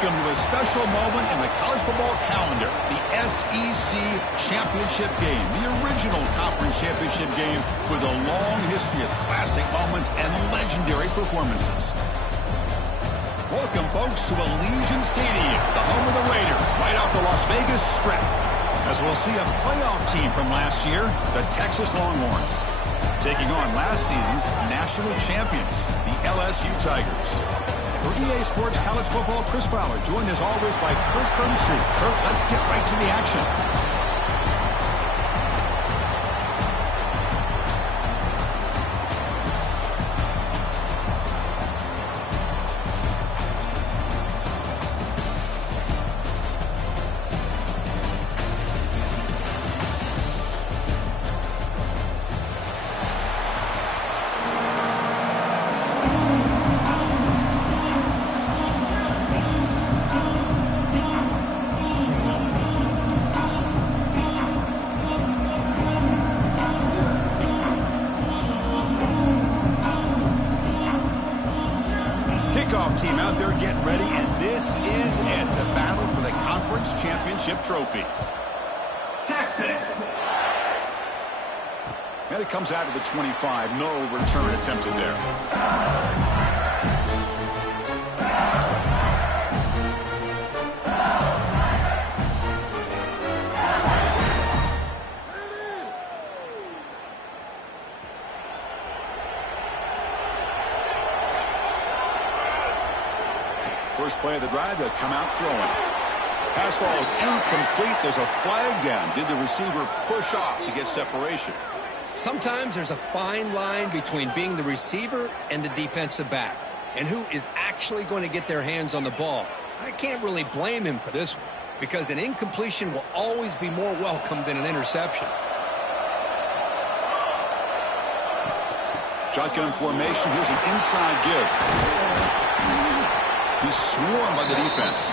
Welcome to a special moment in the college football calendar, the SEC Championship Game, the original conference championship game with a long history of classic moments and legendary performances. Welcome, folks, to Allegiant Stadium, the home of the Raiders, right off the Las Vegas Strip, as we'll see a playoff team from last year, the Texas Longhorns, taking on last season's national champions, the LSU Tigers. For EA Sports College Football, Chris Fowler, joined as always by Kurt Crumbstreet. Kurt, let's get right to the action. Team out there getting ready, and this is it, the battle for the conference championship trophy. Texas. And it comes out of the 25. No return attempted there. First play of the drive, they'll come out throwing. Pass ball is incomplete. There's a flag down. Did the receiver push off to get separation? Sometimes there's a fine line between being the receiver and the defensive back, and who is actually going to get their hands on the ball. I can't really blame him for this one, because an incompletion will always be more welcome than an interception. Shotgun formation. Here's an inside give. He's swarmed by the defense.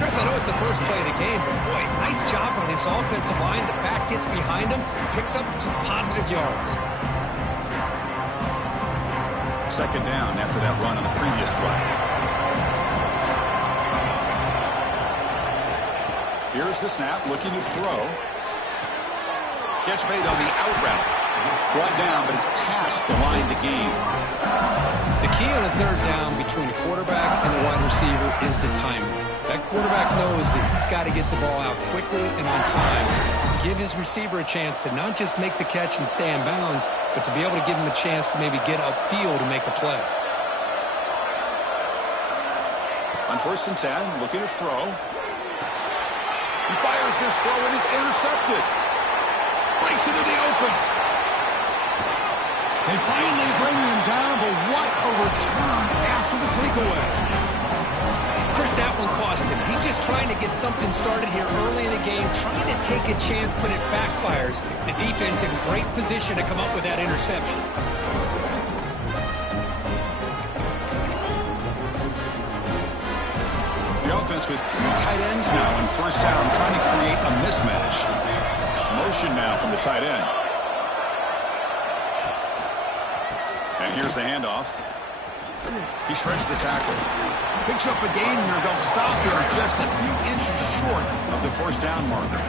Chris, I know it's the first play of the game, but boy, nice job on this offensive line. The back gets behind him, picks up some positive yards. Second down after that run on the previous play. Here's the snap, looking to throw. Catch made on the out route. Brought down, but it's past the line to gain. The key on a third down between a quarterback and a wide receiver is the timing. That quarterback knows that he's got to get the ball out quickly and on time to give his receiver a chance to not just make the catch and stay in bounds, but to be able to give him a chance to maybe get upfield and make a play. On 1st and 10, looking to throw. He fires this throw and is intercepted. Breaks into the open. They finally bring him down, but what a return after the takeaway. Chris, that one cost him. He's just trying to get something started here early in the game, trying to take a chance, but it backfires. The defense in great position to come up with that interception. The offense with 3 tight ends now in 1st down, trying to create a mismatch. Motion now from the tight end. And here's the handoff. He shreds the tackle. Picks up a gain here. They'll stop him just a few inches short of the 1st down marker.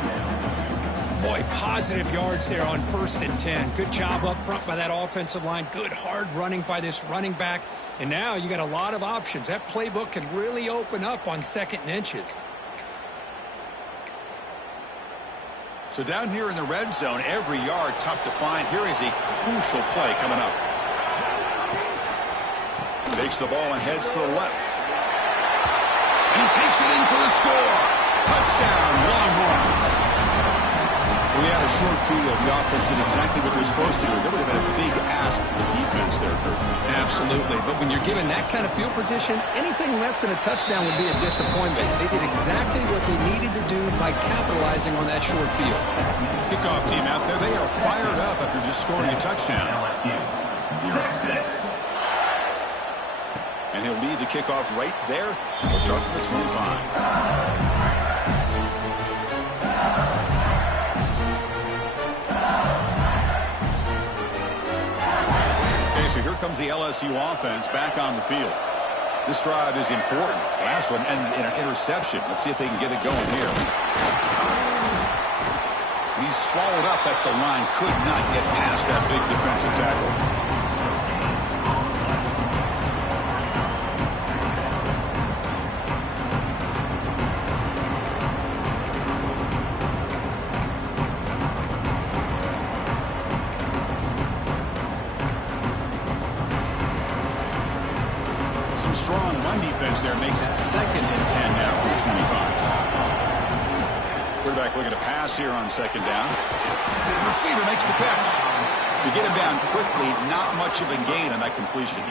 Boy, positive yards there on 1st and 10. Good job up front by that offensive line. Good hard running by this running back. And now you got a lot of options. That playbook can really open up on 2nd and inches. So down here in the red zone, every yard tough to find. Here is a crucial play coming up. Takes the ball and heads to the left. And he takes it in for the score. Touchdown, Longhorns. We had a short field. The offense did exactly what they're supposed to do. That would have been a big ask for the defense there, Kurt. Absolutely. But when you're given that kind of field position, anything less than a touchdown would be a disappointment. They did exactly what they needed to do by capitalizing on that short field. Kickoff team out there. They are fired up after just scoring a touchdown. Texas. And he'll lead the kickoff right there. He'll start from the 25. Okay, so here comes the LSU offense back on the field. This drive is important. Last one and an interception. Let's see if they can get it going here. He's swallowed up at the line. Could not get past that big defensive tackle. Some strong run defense there makes it 2nd and 10 now for the 25. Quarterback looking to pass here on 2nd down. The receiver makes the catch. To get him down quickly, not much of a gain on that completion.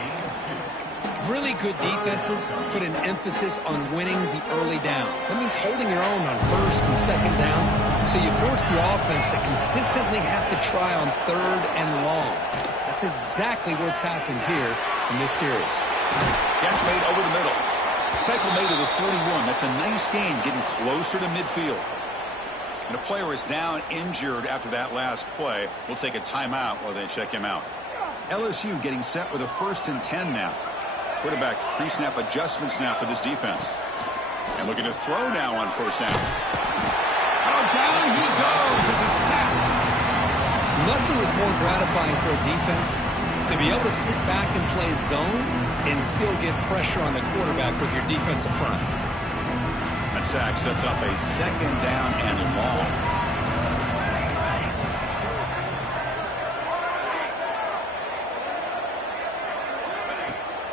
Really good defenses put an emphasis on winning the early downs. That means holding your own on 1st and 2nd down. So you force the offense to consistently have to try on 3rd and long. That's exactly what's happened here in this series. Catch made over the middle. Tackle made to the 41. That's a nice gain, getting closer to midfield. And a player is down injured after that last play. We'll take a timeout while they check him out. LSU getting set with a 1st and 10 now. Quarterback pre-snap adjustments now for this defense. And looking to throw now on 1st down. Oh, down he goes. It's a sack. Nothing is more gratifying for a defense to be able to sit back and play zone and still get pressure on the quarterback with your defensive front. That sack sets up a 2nd down and long.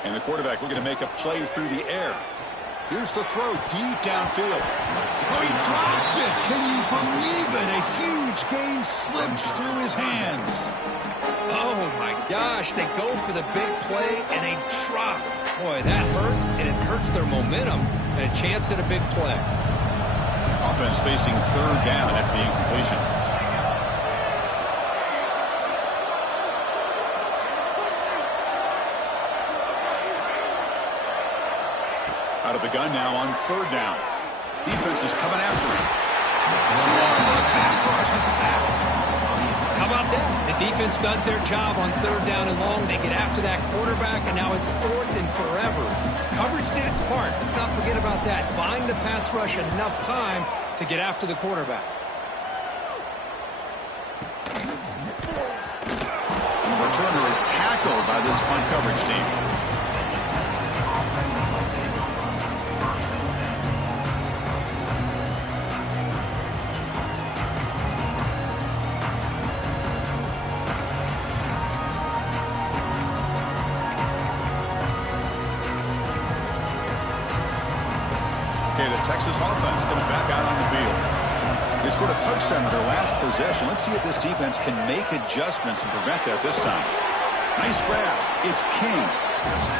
And the quarterback looking to make a play through the air. Here's the throw deep downfield. Oh, he dropped it. Can you believe it? A huge gain slips through his hands. Oh, my gosh. They go for the big play and a drop. Boy, that hurts, and it hurts their momentum and a chance at a big play. Offense facing 3rd down after the incompletion. Out of the gun now on 3rd down. Defense is coming after him. Swarm with a pass rush, a sack. How about that? The defense does their job on 3rd down and long. They get after that quarterback, and now it's 4th and forever. Coverage did its part. Let's not forget about that. Buying the pass rush enough time to get after the quarterback. And the returner is tackled by this punt coverage team. The Texas offense comes back out on the field. They scored a touchdown in their last possession. Let's see if this defense can make adjustments and prevent that this time. Nice grab. It's King.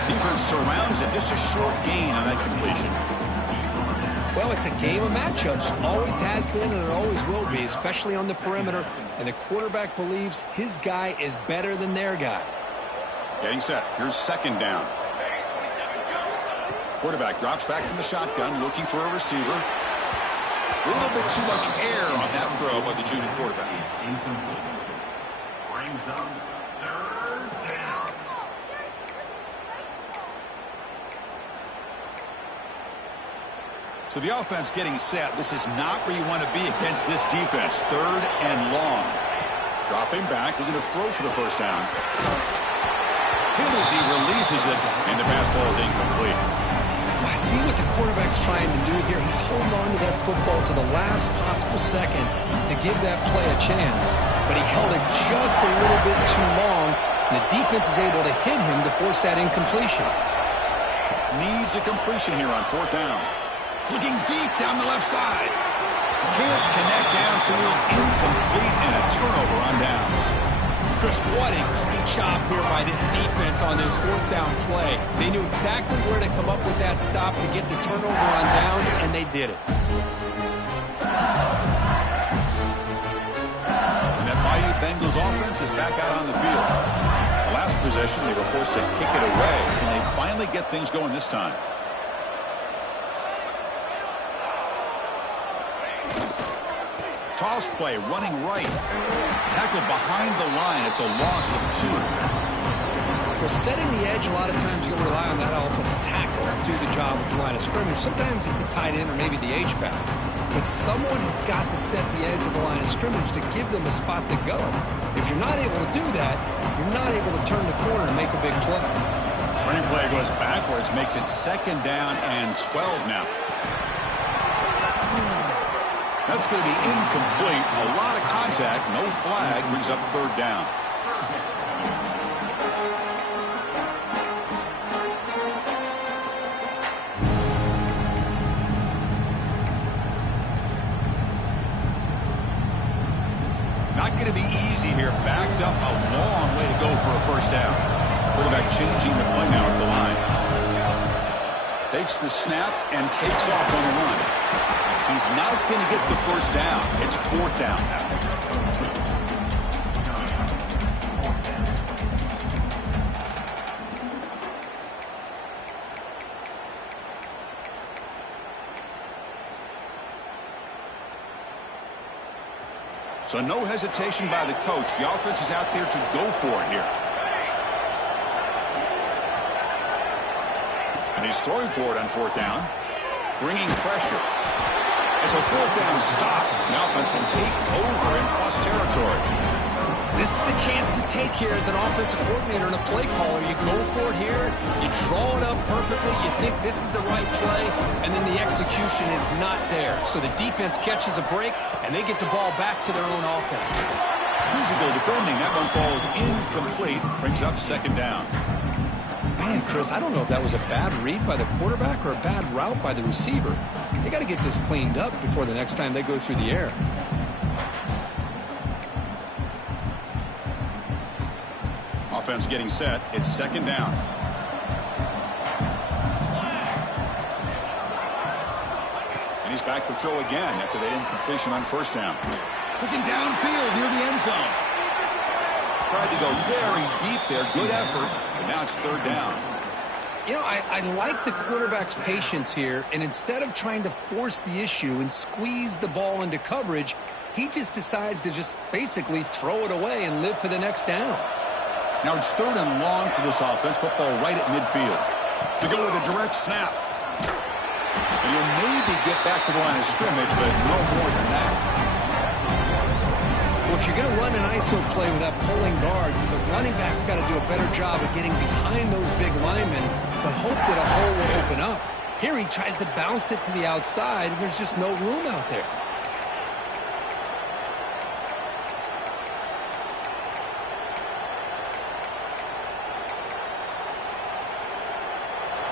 Defense surrounds him. Just a short gain on that completion. Well, it's a game of matchups. Always has been and it always will be, especially on the perimeter. And the quarterback believes his guy is better than their guy. Getting set. Here's second down. Quarterback drops back from the shotgun, looking for a receiver. A little bit too much air on that throw by the junior quarterback. Brings up third down. So the offense getting set. This is not where you want to be against this defense. Third and long. Dropping back, looking to throw for the first down. Hit as he releases it, and the pass ball is incomplete. I see what the quarterback's trying to do here. He's holding on to that football to the last possible second to give that play a chance. But he held it just a little bit too long. And the defense is able to hit him to force that incompletion. Needs a completion here on fourth down. Looking deep down the left side. Can't connect downfield. Incomplete and a turnover on downs. Chris, what a great job here by this defense on this fourth down play. They knew exactly where to come up with that stop to get the turnover on downs, and they did it. And that Bayou Bengals offense is back out on the field. The last possession, they were forced to kick it away, and they finally get things going this time. Toss play, running right. Tackle behind the line. It's a loss of 2. Well, setting the edge, a lot of times you'll rely on that offensive tackle to do the job at the line of scrimmage. Sometimes it's a tight end or maybe the H-back. But someone has got to set the edge of the line of scrimmage to give them a spot to go. If you're not able to do that, you're not able to turn the corner and make a big play. Running play goes backwards, makes it second down and 12 now. That's going to be incomplete. A lot of contact. No flag. Brings up third down. Not going to be easy here. Backed up a long way to go for a first down. Quarterback changing the play now at the line. Takes the snap and takes off on the run. He's not going to get the first down. It's fourth down now. So no hesitation by the coach. The offense is out there to go for it here. And he's throwing for it on fourth down. Bringing pressure. It's a fourth down stop. The offense will take over in plus territory. This is the chance you take here as an offensive coordinator and a play caller. You go for it here. You draw it up perfectly. You think this is the right play, and then the execution is not there. So the defense catches a break, and they get the ball back to their own offense. Physical defending. That one falls incomplete. Brings up second down. Man, Chris, I don't know if that was a bad read by the quarterback or a bad route by the receiver. They got to get this cleaned up before the next time they go through the air. Offense getting set. It's second down. And he's back to throw again after that incompletion on first down. Looking downfield near the end zone. Tried to go very deep there. Good effort. But now it's third down. You know, I like the quarterback's patience here, and instead of trying to force the issue and squeeze the ball into coverage, he just decides to just basically throw it away and live for the next down. Now it's third and long for this offense. Football right at midfield. To go with a direct snap. And he'll maybe get back to the line of scrimmage, but no more than that. Well, if you're going to run an ISO play with that pulling guard, the running back's got to do a better job of getting behind those big linemen to hope that a hole will open up. Here he tries to bounce it to the outside, and there's just no room out there.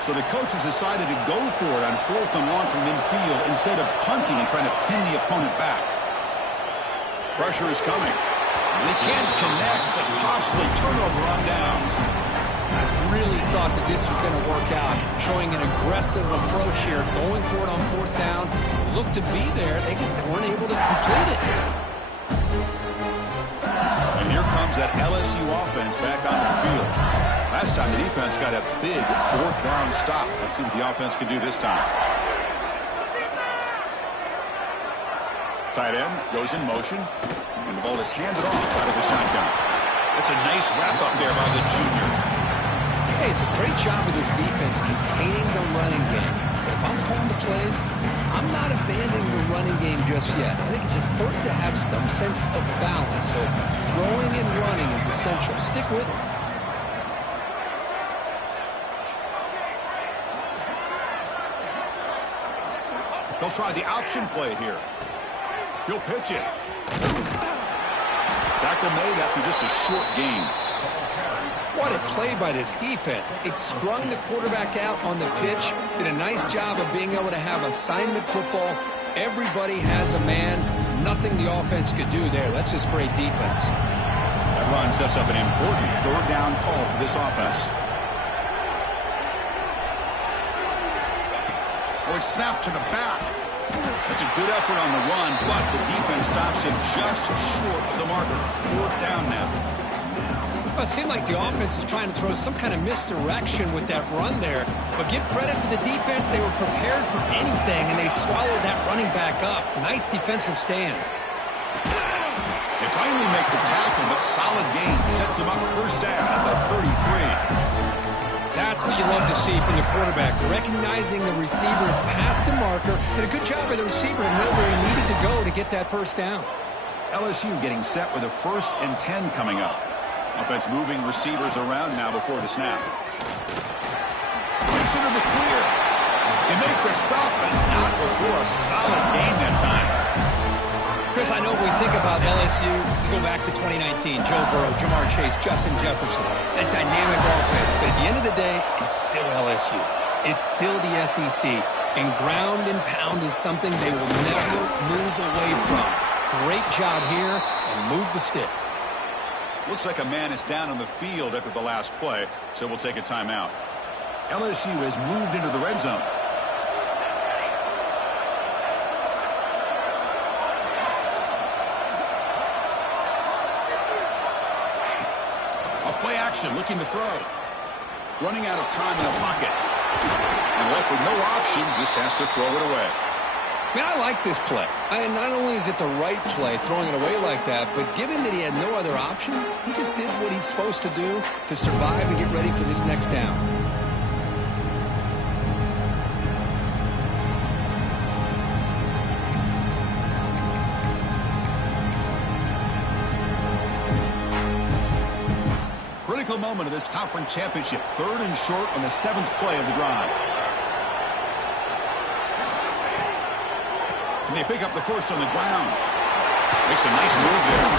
So the coaches decided to go for it on 4th and long from midfield instead of punting and trying to pin the opponent back. Pressure is coming. They can't connect. A costly turnover on downs. I really thought that this was going to work out, showing an aggressive approach here, going for it on 4th down. Looked to be there. They just weren't able to complete it. And here comes that LSU offense back onto the field. Last time the defense got a big 4th down stop. Let's see what the offense can do this time. Tight end goes in motion, and the ball is handed off out of the shotgun. That's a nice wrap-up there by the junior. Hey, it's a great job of this defense containing the running game. But if I'm calling the plays, I'm not abandoning the running game just yet. I think it's important to have some sense of balance. So throwing and running is essential. Stick with it. They'll try the option play here. He'll pitch it. Tackle made after just a short gain. What a play by this defense. It strung the quarterback out on the pitch. Did a nice job of being able to have assignment football. Everybody has a man. Nothing the offense could do there. That's just great defense. That run sets up an important 3rd down call for this offense. Oh, it's snapped to the back. It's a good effort on the run, but the defense stops him just short of the marker. 4th down now. Well, it seemed like the offense is trying to throw some kind of misdirection with that run there. But give credit to the defense. They were prepared for anything, and they swallowed that running back up. Nice defensive stand. They finally make the tackle, but solid gain sets him up 1st down at the 33. That's what you love to see from the quarterback, recognizing the receiver's past the marker, and a good job by the receiver to know where he needed to go to get that 1st down. LSU getting set with a 1st and 10 coming up. Offense moving receivers around now before the snap. Breaks into the clear. They make the stop, but not before a solid gain that time. Chris, I know we think about LSU, we go back to 2019, Joe Burrow, Jamar Chase, Justin Jefferson, that dynamic offense. But at the end of the day, it's still LSU. It's still the SEC. And ground and pound is something they will never move away from. Great job here, and move the sticks. Looks like a man is down on the field after the last play, so we'll take a timeout. LSU has moved into the red zone. Play action, looking to throw. Running out of time in the pocket. And left with no option, just has to throw it away. Man, I like this play. Not only is it the right play, throwing it away like that, but given that he had no other option, he just did what he's supposed to do to survive and get ready for this next down. Critical moment of this conference championship. 3rd and short on the 7th play of the drive. Can they pick up the 1st on the ground? Makes a nice move there.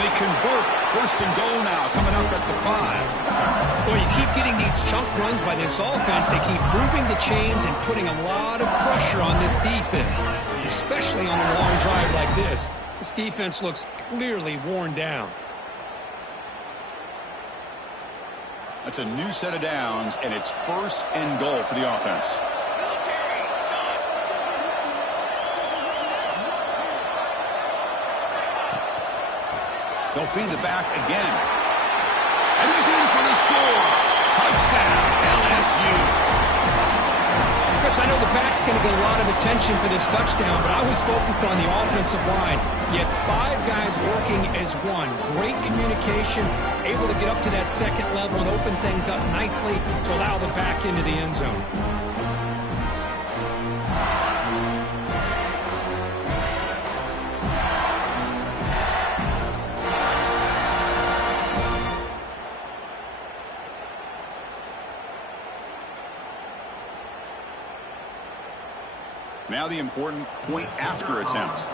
They convert. 1st and goal now, coming up at the 5. Well, you keep getting these chunk runs by this offense. They keep moving the chains and putting a lot of pressure on this defense, especially on a long drive like this. This defense looks clearly worn down. That's a new set of downs, and it's 1st and goal for the offense. They'll feed the back again. And he's in for the score. Touchdown, LSU. Chris, I know the back's going to get a lot of attention for this touchdown, but I was focused on the offensive line. Yet 5 guys working as one. Great communication, able to get up to that 2nd level and open things up nicely to allow the back into the end zone. Now the important point after attempt.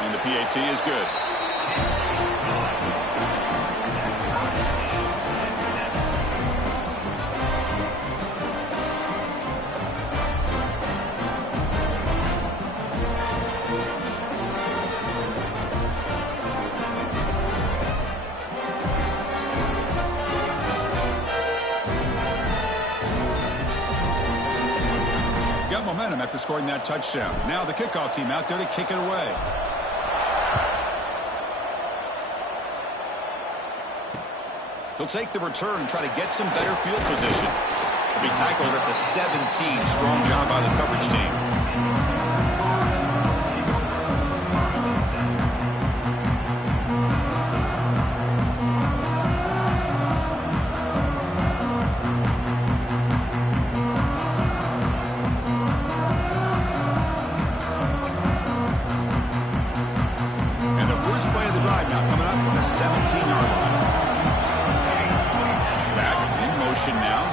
And the PAT is good. Got momentum after scoring that touchdown. Now the kickoff team out there to kick it away. He'll take the return and try to get some better field position. He'll be tackled at the 17. Strong job by the coverage team. And the first play of the drive now coming up from the 17-yard line. Now.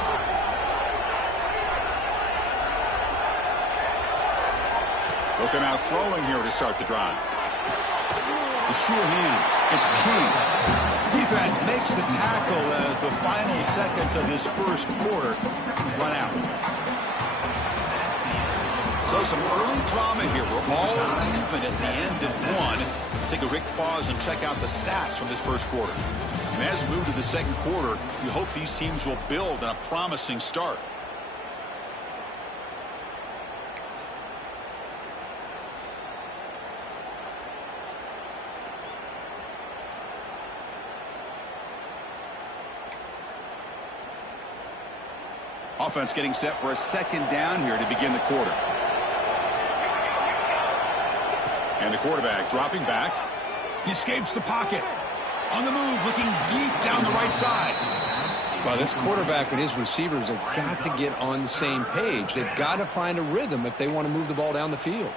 They'll come out throwing here to start the drive. The sure hands. It's King. Defense makes the tackle as the final seconds of this first quarter run out. So some early drama here. We're all even at the end of one. Let's take a quick pause and check out the stats from this first quarter. And as we move to the second quarter, we hope these teams will build on a promising start. Offense getting set for a second down here to begin the quarter. And the quarterback dropping back. He escapes the pocket. On the move, looking deep down the right side. Well, this quarterback and his receivers have got to get on the same page. They've got to find a rhythm if they want to move the ball down the field.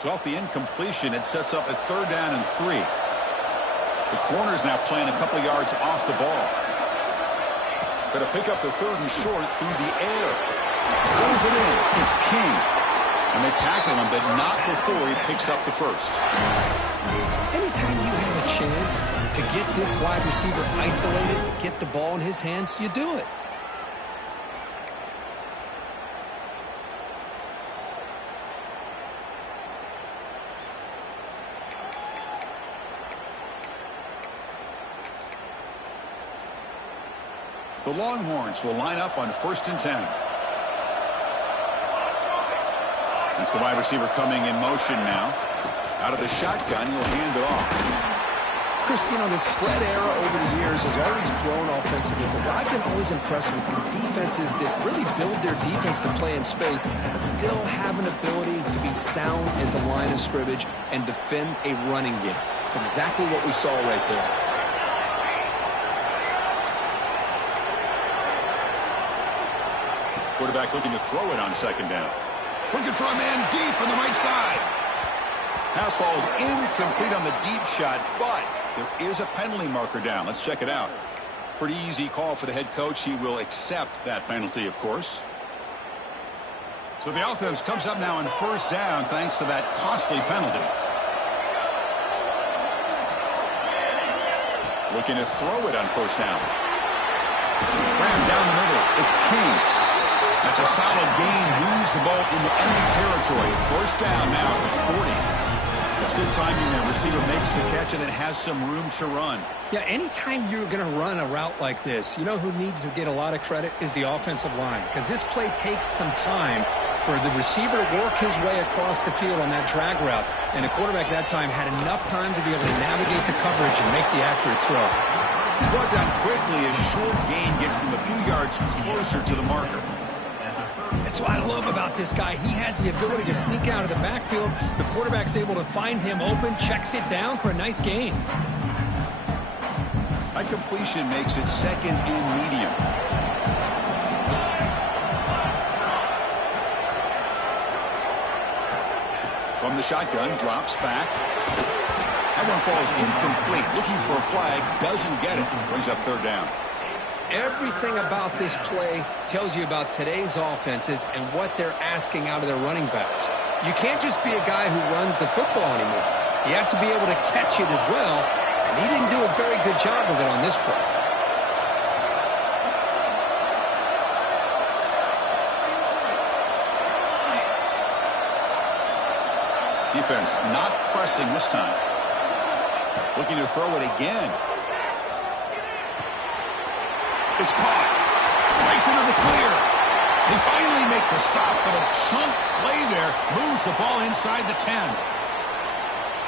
So off the incompletion, it sets up a 3rd down and 3. The corner's now playing a couple yards off the ball. Going to pick up the 3rd and short through the air. Throws it in. It's King. And they tackle him, but not before he picks up the first. Anytime you have a chance to get this wide receiver isolated, to get the ball in his hands, you do it. The Longhorns will line up on 1st and 10. It's the wide receiver coming in motion now. Out of the shotgun, he'll hand it off. Chris, you know, the spread era over the years has always grown offensively, but what I've been always impressed with defenses that really build their defense to play in space still have an ability to be sound at the line of scrimmage and defend a running game. It's exactly what we saw right there. Quarterback looking to throw it on 2nd down. Looking for a man deep on the right side. Pass falls incomplete on the deep shot, but there is a penalty marker down. Let's check it out. Pretty easy call for the head coach. He will accept that penalty, of course. So the offense comes up now on 1st down thanks to that costly penalty. Looking to throw it on 1st down. Ran down the middle. It's King. That's a solid gain. Moves the ball into enemy territory. 1st down now at 40. That's good timing there. Receiver makes the catch and then has some room to run. Yeah, anytime you're going to run a route like this, you know who needs to get a lot of credit is the offensive line. Because this play takes some time for the receiver to work his way across the field on that drag route. And the quarterback that time had enough time to be able to navigate the coverage and make the accurate throw. He's brought down quickly. A short gain gets them a few yards closer to the marker. That's what I love about this guy. He has the ability to sneak out of the backfield. The quarterback's able to find him open, checks it down for a nice gain. High completion makes it 2nd and medium. From the shotgun, drops back. That one falls incomplete. Looking for a flag. Doesn't get it. Brings up third down. Everything about this play tells you about today's offenses and what they're asking out of their running backs. You can't just be a guy who runs the football anymore. You have to be able to catch it as well, and he didn't do a very good job of it on this play. Defense not pressing this time. Looking to throw it again. It's caught. Breaks into the clear. They finally make the stop, but a chunk play there moves the ball inside the 10.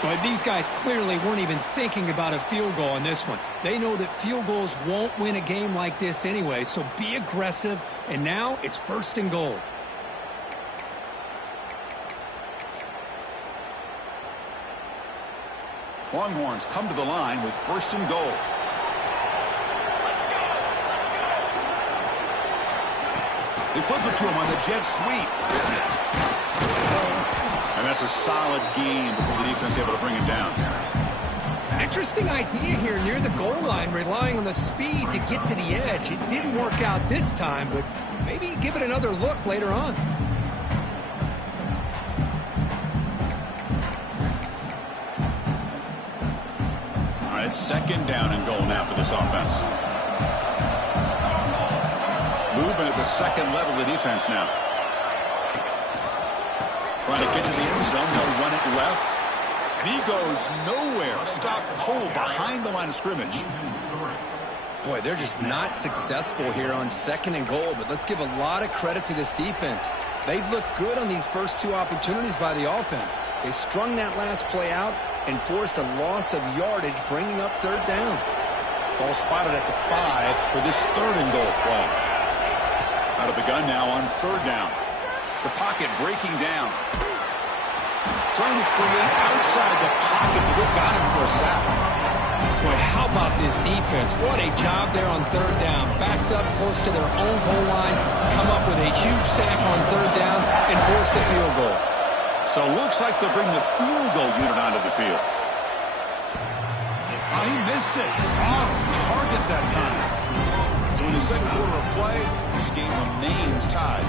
But these guys clearly weren't even thinking about a field goal on this one. They know that field goals won't win a game like this anyway, so be aggressive, and now it's 1st and goal. Longhorns come to the line with 1st and goal. They flip it to him on the jet sweep. And that's a solid gain before the defense able to bring him down. Interesting idea here near the goal line, relying on the speed to get to the edge. It didn't work out this time, but maybe give it another look later on. All right, 2nd down and goal now for this offense. Movement at the 2nd level of the defense now. Trying to get to the end zone. They'll run it left. And he goes nowhere. Stop cold behind the line of scrimmage. Boy, they're just not successful here on 2nd and goal, but let's give a lot of credit to this defense. They've looked good on these first 2 opportunities by the offense. They strung that last play out and forced a loss of yardage, bringing up 3rd down. Ball spotted at the 5 for this 3rd and goal play. Out of the gun now on 3rd down. The pocket breaking down. Trying to create outside the pocket, but they've got him for a sack. Boy, how about this defense? What a job there on 3rd down. Backed up close to their own goal line, come up with a huge sack on 3rd down, and force a field goal. So looks like they'll bring the field goal unit onto the field. Oh, he missed it. Off target that time. So in the 2nd quarter of play, this game remains tied.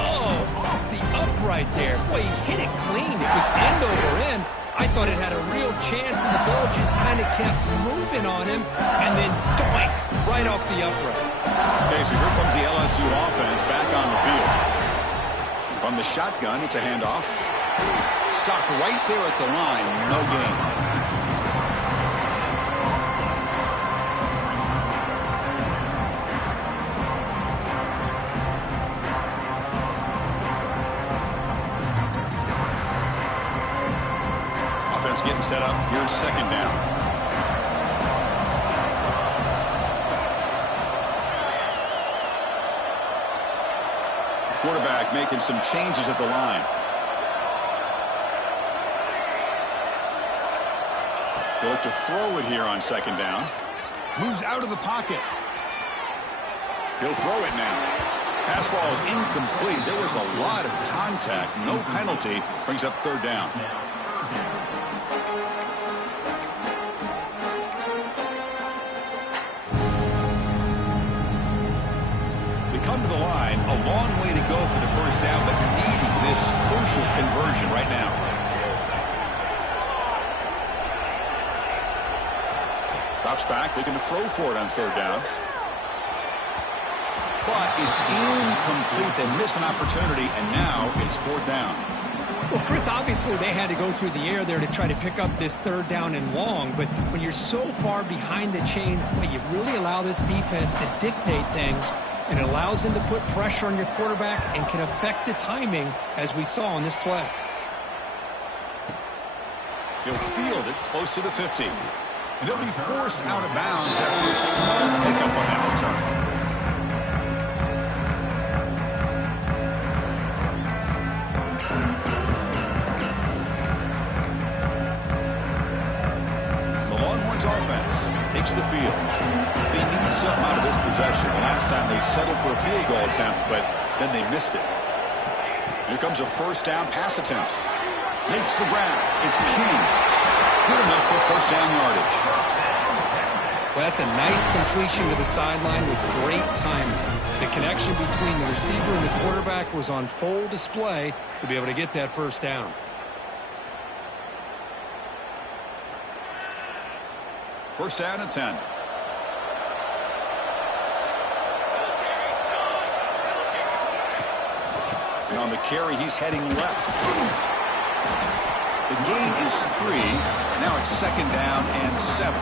Oh, off the upright there. Boy, he hit it clean. It was end over end. I thought it had a real chance, and the ball just kind of kept moving on him, and then doink, right off the upright. Okay, so here comes the LSU offense back on the field. From the shotgun, it's a handoff. Stopped right there at the line. No gain. Getting set up. Here's 2nd down. Quarterback making some changes at the line. They look to throw it here on 2nd down. Moves out of the pocket. He'll throw it now. Pass ball is incomplete. There was a lot of contact. No penalty. Brings up 3rd down. Come to the line, a long way to go for the 1st down, but needing this crucial conversion right now. Drops back, looking to throw for it on 3rd down. But it's incomplete. They miss an opportunity, and now it's 4th down. Well, Chris, obviously they had to go through the air there to try to pick up this 3rd down and long, but when you're so far behind the chains, boy, you really allow this defense to dictate things, and it allows them to put pressure on your quarterback and can affect the timing, as we saw on this play. He'll field it close to the 50. And he'll be forced out of bounds after a small pickup on that return. Offense takes the field. They need something out of this possession. Last time they settled for a field goal attempt, but then they missed it. Here comes a 1st down pass attempt. Makes the grab. It's King. Good enough for first down yardage. Well, that's a nice completion to the sideline with great timing. The connection between the receiver and the quarterback was on full display to be able to get that first down. First down and 10. And on the carry, he's heading left. The gain is 3. Now it's second down and 7.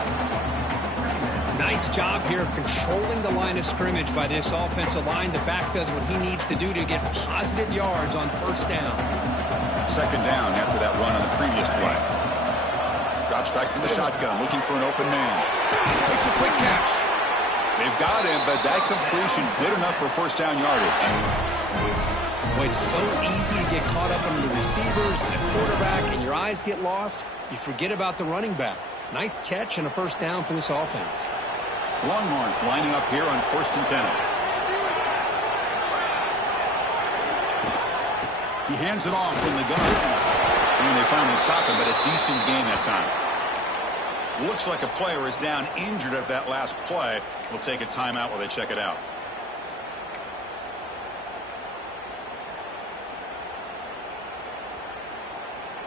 Nice job here of controlling the line of scrimmage by this offensive line. The back does what he needs to do to get positive yards on first down. Second down after that run on the previous play. Drops back from the shotgun, looking for an open man. Makes a quick catch. They've got him, but that completion good enough for first down yardage. Well, it's so easy to get caught up on the receivers, the quarterback, and your eyes get lost. You forget about the running back. Nice catch and a first down for this offense. Longhorns lining up here on first and 10. He hands it off from the gun. And they finally stop him, but a decent gain that time. Looks like a player is down injured at that last play. We'll take a timeout while they check it out.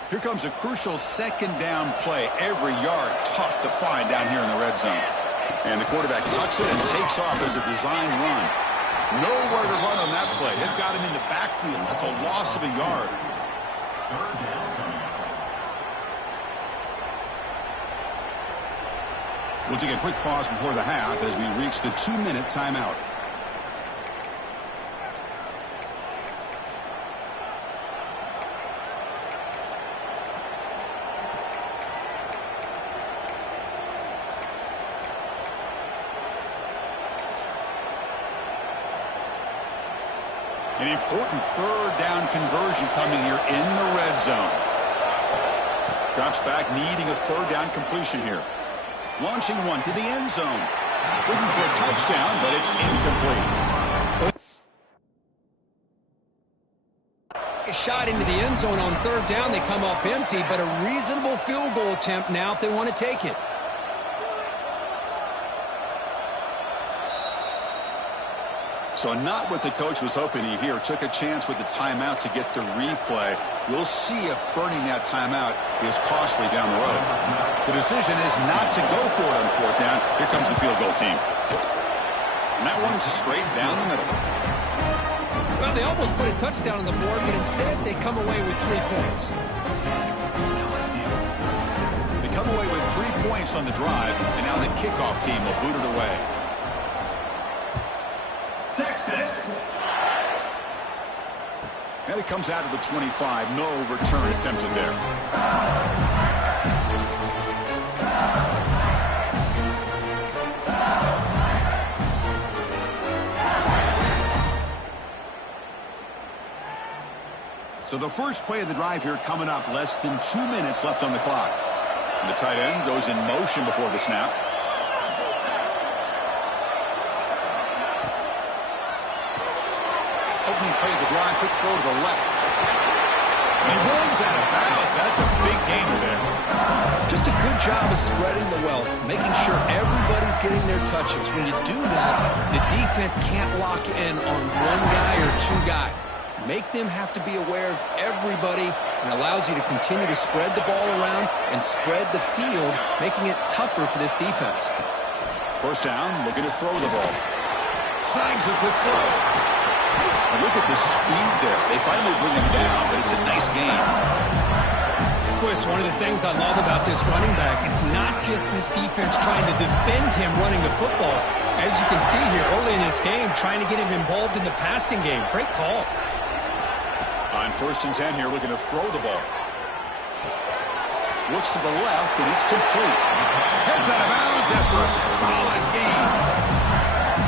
Here comes a crucial second down play. Every yard tough to find down here in the red zone. And the quarterback tucks it and takes off as a design run. Nowhere to run on that play. They've got him in the backfield. That's a loss of a yard. We'll take a quick pause before the half as we reach the 2-minute timeout. An important third down conversion coming here in the red zone. Drops back, needing a third down completion here. Launching one to the end zone. Looking for a touchdown, but it's incomplete. A shot into the end zone on third down. They come up empty, but a reasonable field goal attempt now if they want to take it. So not what the coach was hoping to hear. Took a chance with the timeout to get the replay. We'll see if burning that timeout is costly down the road. The decision is not to go for it on fourth down. Here comes the field goal team. And that one's straight down the middle. Well, they almost put a touchdown on the board, but instead they come away with 3 points. They come away with 3 points on the drive, and now the kickoff team will boot it away. Texas. And it comes out of the 25. No return attempted there. So the first play of the drive here coming up. Less than 2 minutes left on the clock. And the tight end goes in motion before the snap. Opening play of the drive, quick throw to the left. And he runs out of bounds. That's a big gainer there. Just a good job of spreading the wealth, making sure everybody's getting their touches. When you do that, the defense can't lock in on one guy or 2 guys. Make them have to be aware of everybody and allows you to continue to spread the ball around and spread the field, making it tougher for this defense. First down, looking to throw the ball. Snags a quick throw. And look at the speed there. They finally bring him down, but it's a nice game. Well, it's one of the things I love about this running back. It's not just this defense trying to defend him running the football. As you can see here early in this game, trying to get him involved in the passing game. Great call. On first and 10 here, looking to throw the ball. Looks to the left, and it's complete. Heads out of bounds after a solid gain.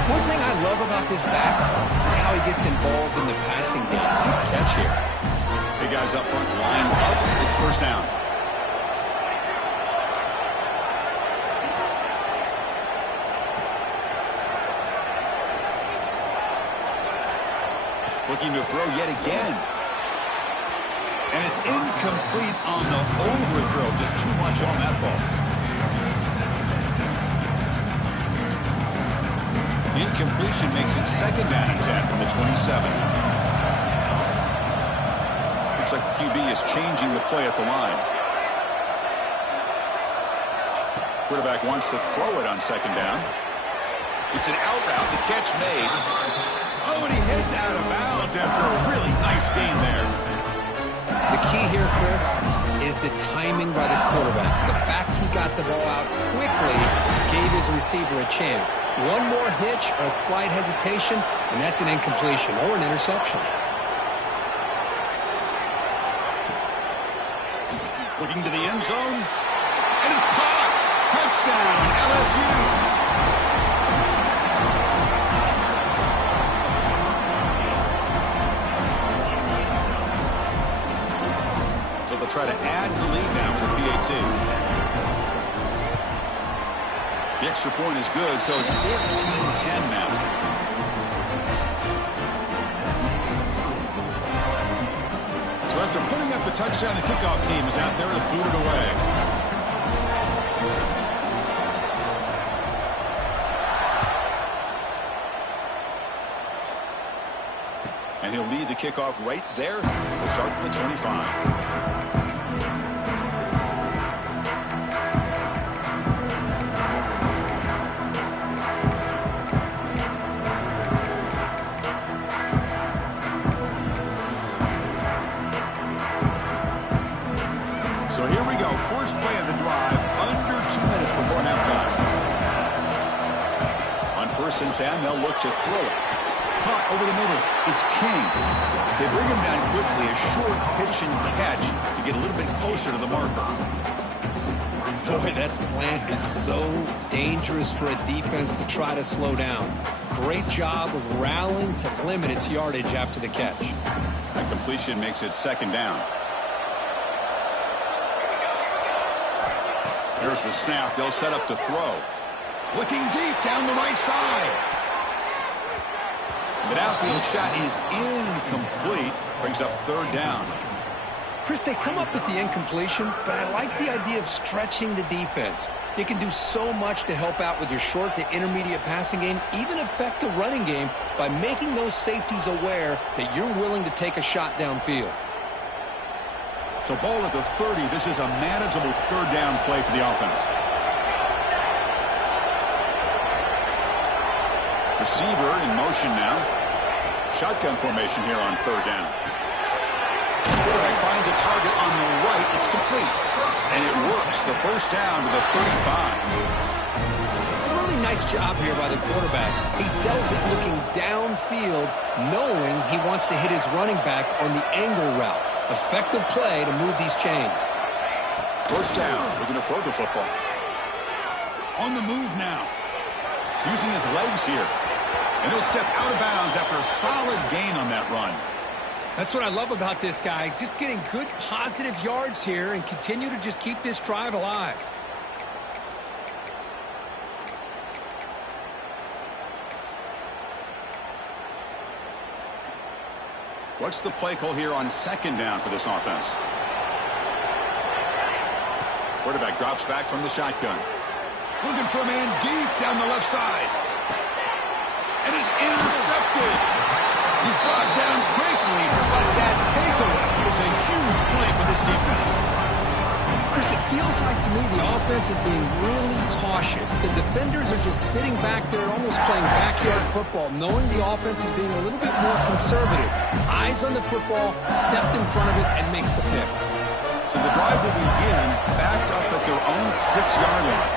One thing I love about this back is how he gets involved in the passing game. Nice catch here. Big guys up front, lined up. It's first down. Looking to throw yet again. And it's incomplete on the overthrow. Just too much on that ball. The incompletion makes it 2nd down and 10 from the 27. Looks like the QB is changing the play at the line. Quarterback wants to throw it on 2nd down. It's an out route. The catch made. Oh, and he heads out of bounds after a really nice game there. The key here, Chris, is the timing by the quarterback. The fact he got the ball out quickly gave his receiver a chance. One more hitch or a slight hesitation, and that's an incompletion or an interception. Looking to the end zone, and it's caught. Touchdown, LSU. So they'll try to add the lead now with the PAT. The extra point is good, so it's 14-10 now. So after putting up a touchdown, the kickoff team is out there to boot it away. And he'll lead the kickoff right there. We'll start from the 25. So here we go. First play of the drive, under 2 minutes before halftime. On 1st and 10, they'll look to throw it. Caught over the middle. It's King. They bring him down quickly. A short pitch and catch to get a little bit closer to the marker. Boy, that slant is so dangerous for a defense to try to slow down. Great job of rallying to limit its yardage after the catch. That completion makes it 2nd down. Here's the snap. They'll set up to throw. Looking deep down the right side. The downfield shot is incomplete. Brings up 3rd down. Chris, they come up with the incompletion, but I like the idea of stretching the defense. You can do so much to help out with your short to intermediate passing game, even affect the running game by making those safeties aware that you're willing to take a shot downfield. So ball at the 30. This is a manageable 3rd down play for the offense. Receiver in motion now. Shotgun formation here on 3rd down. Quarterback finds a target on the right. It's complete. And it works. The 1st down to the 35. A really nice job here by the quarterback. He sells it looking downfield, knowing he wants to hit his running back on the angle route. Effective play to move these chains. 1st down. We're going to throw the football. On the move now. Using his legs here. And he'll step out of bounds after a solid gain on that run. That's what I love about this guy. Just getting good positive yards here and continue to just keep this drive alive. What's the play call here on 2nd down for this offense? Quarterback drops back from the shotgun. Looking for a man deep down the left side. And is intercepted. He's brought down quickly, but that takeaway is a huge play for this defense. Chris, it feels like to me the offense is being really cautious. The defenders are just sitting back there almost playing backyard football, knowing the offense is being a little bit more conservative. Eyes on the football, stepped in front of it, and makes the pick. So the drive will begin backed up at their own 6-yard line.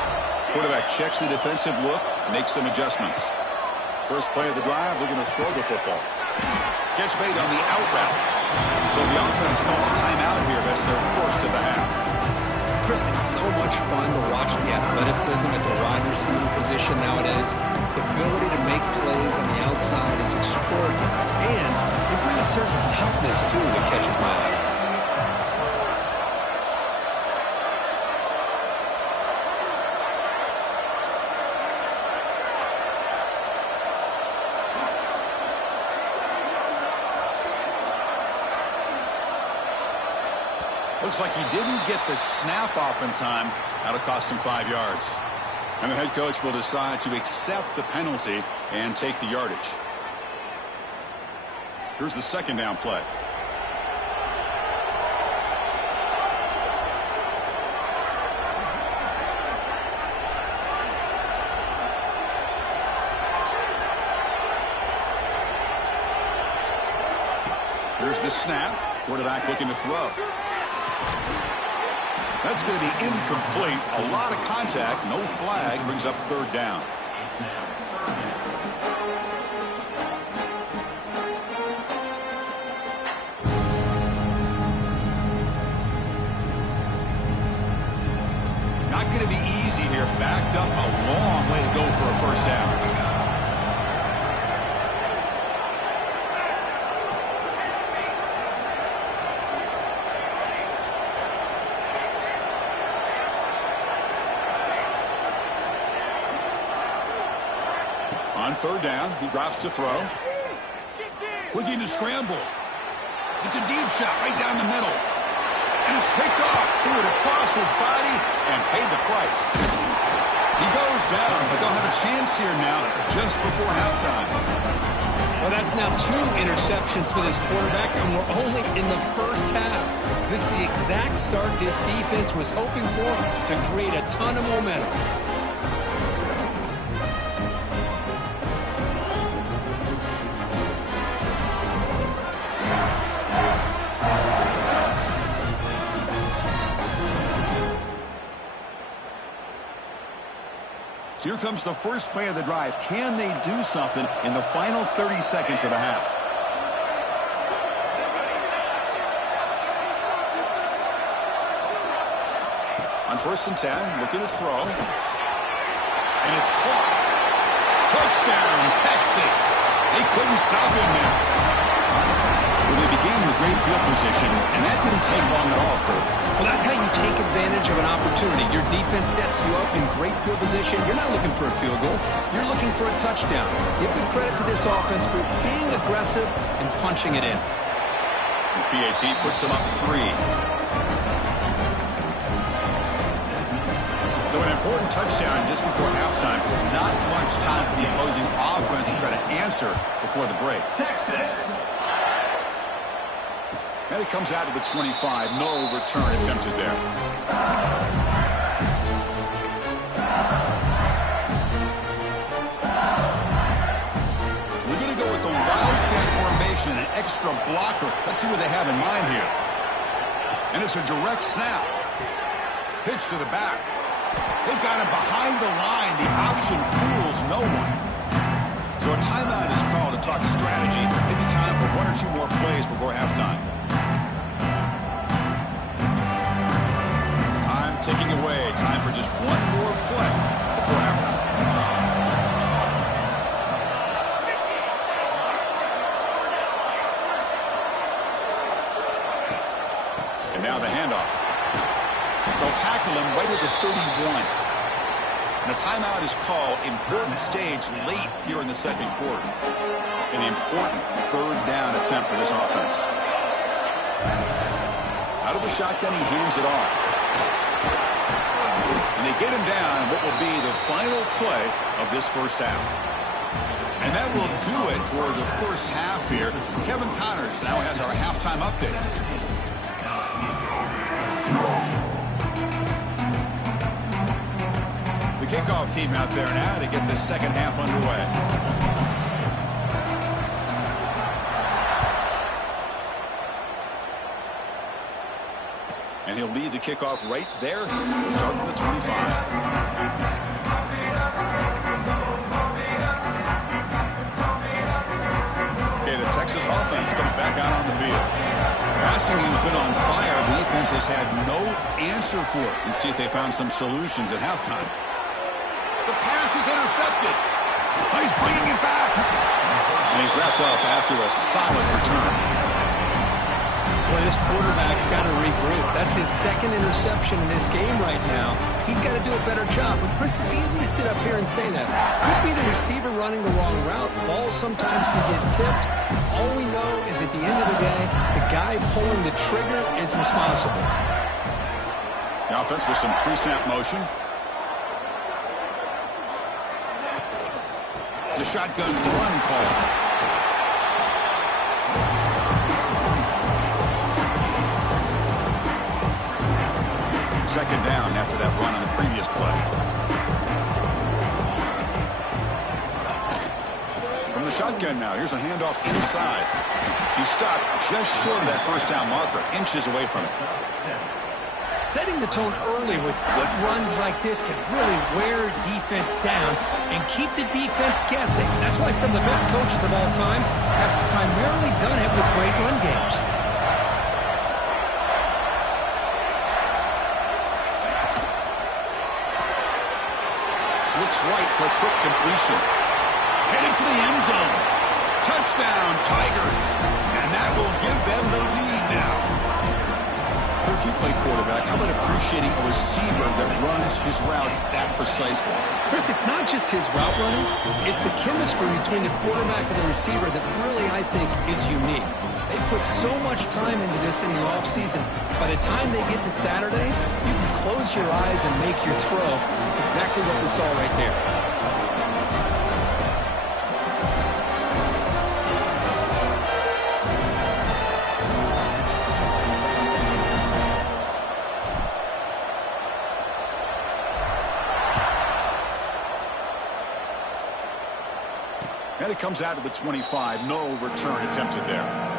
Quarterback checks the defensive look, makes some adjustments. First play of the drive, they're going to throw the football. Catch made on the out route. So the offense calls a timeout here. That's their 1st of the half. Chris, it's so much fun to watch the athleticism at the wide receiver position nowadays. The ability to make plays on the outside is extraordinary. And they bring a certain toughness, too, that catches my eye. Looks like he didn't get the snap off in time. That'll cost him 5 yards. And the head coach will decide to accept the penalty and take the yardage. Here's the second down play. Here's the snap. Quarterback looking to throw. That's going to be incomplete. A lot of contact. No flag. Brings up third down. Not going to be easy here. Backed up a long way to go for a first down. On third down, he drops to throw. Looking to scramble. It's a deep shot right down the middle. And it's picked off. Threw it across his body and paid the price. He goes down, but they'll have a chance here now just before halftime. Well, that's now 2 interceptions for this quarterback, and we're only in the first half. This is the exact start this defense was hoping for to create a ton of momentum. So here comes the first play of the drive. Can they do something in the final 30 seconds of the half? On 1st and 10, looking to throw. And it's caught. Touchdown, Texas. They couldn't stop him there. Well, they began with great field position, and that didn't take long at all, Kurt. Well, that's how you take advantage of an opportunity. Your defense sets you up in great field position. You're not looking for a field goal. You're looking for a touchdown. Give good credit to this offense for being aggressive and punching it in. The PAT puts them up 3. So an important touchdown just before halftime. Not much time for the opposing offense to try to answer before the break. Texas. And it comes out to the 25. No return attempted there. We're going to go with the wildcat formation, an extra blocker. Let's see what they have in mind here. And it's a direct snap. Pitch to the back. They've got him behind the line. The option fools no one. So a timeout is called to talk strategy. Maybe time for 1 or 2 more plays before halftime. Time ticking away. Time for just 1 more play before halftime. And now the handoff. They'll tackle him right at the 31. And a timeout is called. Important stage late here in the second quarter. An important third down attempt for this offense. Out of the shotgun, he hands it off. And they get him down what will be the final play of this first half. And that will do it for the first half here. Kevin Connors now has our halftime update. The kickoff team out there now to get this second half underway. And he'll lead the kickoff right there. He'll start from the 25. Okay, the Texas offense comes back out on the field. Passing game's been on fire. The defense has had no answer for it. Let's see if they found some solutions at halftime. The pass is intercepted. He's bringing it back. And he's wrapped up after a solid return. Well, this quarterback's got to regroup. That's his second interception in this game right now. He's got to do a better job. But, Chris, it's easy to sit up here and say that. Could be the receiver running the wrong route. Balls sometimes can get tipped. All we know is at the end of the day, the guy pulling the trigger is responsible. The offense with some pre-snap motion. It's a shotgun run call. Second down after that run on the previous play. From the shotgun now, here's a handoff inside. He stopped just short of that first down marker, inches away from it. Setting the tone early with good runs like this can really wear defense down and keep the defense guessing. That's why some of the best coaches of all time have primarily done it with great run games. Looks right for a quick completion. Headed for the end zone. Touchdown, Tigers. And that will give them the lead now. Coach, you played quarterback. How about appreciating a receiver that runs his routes that precisely? Chris, it's not just his route running. It's the chemistry between the quarterback and the receiver that really, I think, is unique. They put so much time into this in the offseason. By the time they get to Saturdays, you can close your eyes and make your throw. It's exactly what we saw right there. And it comes out to the 25. No return attempted there.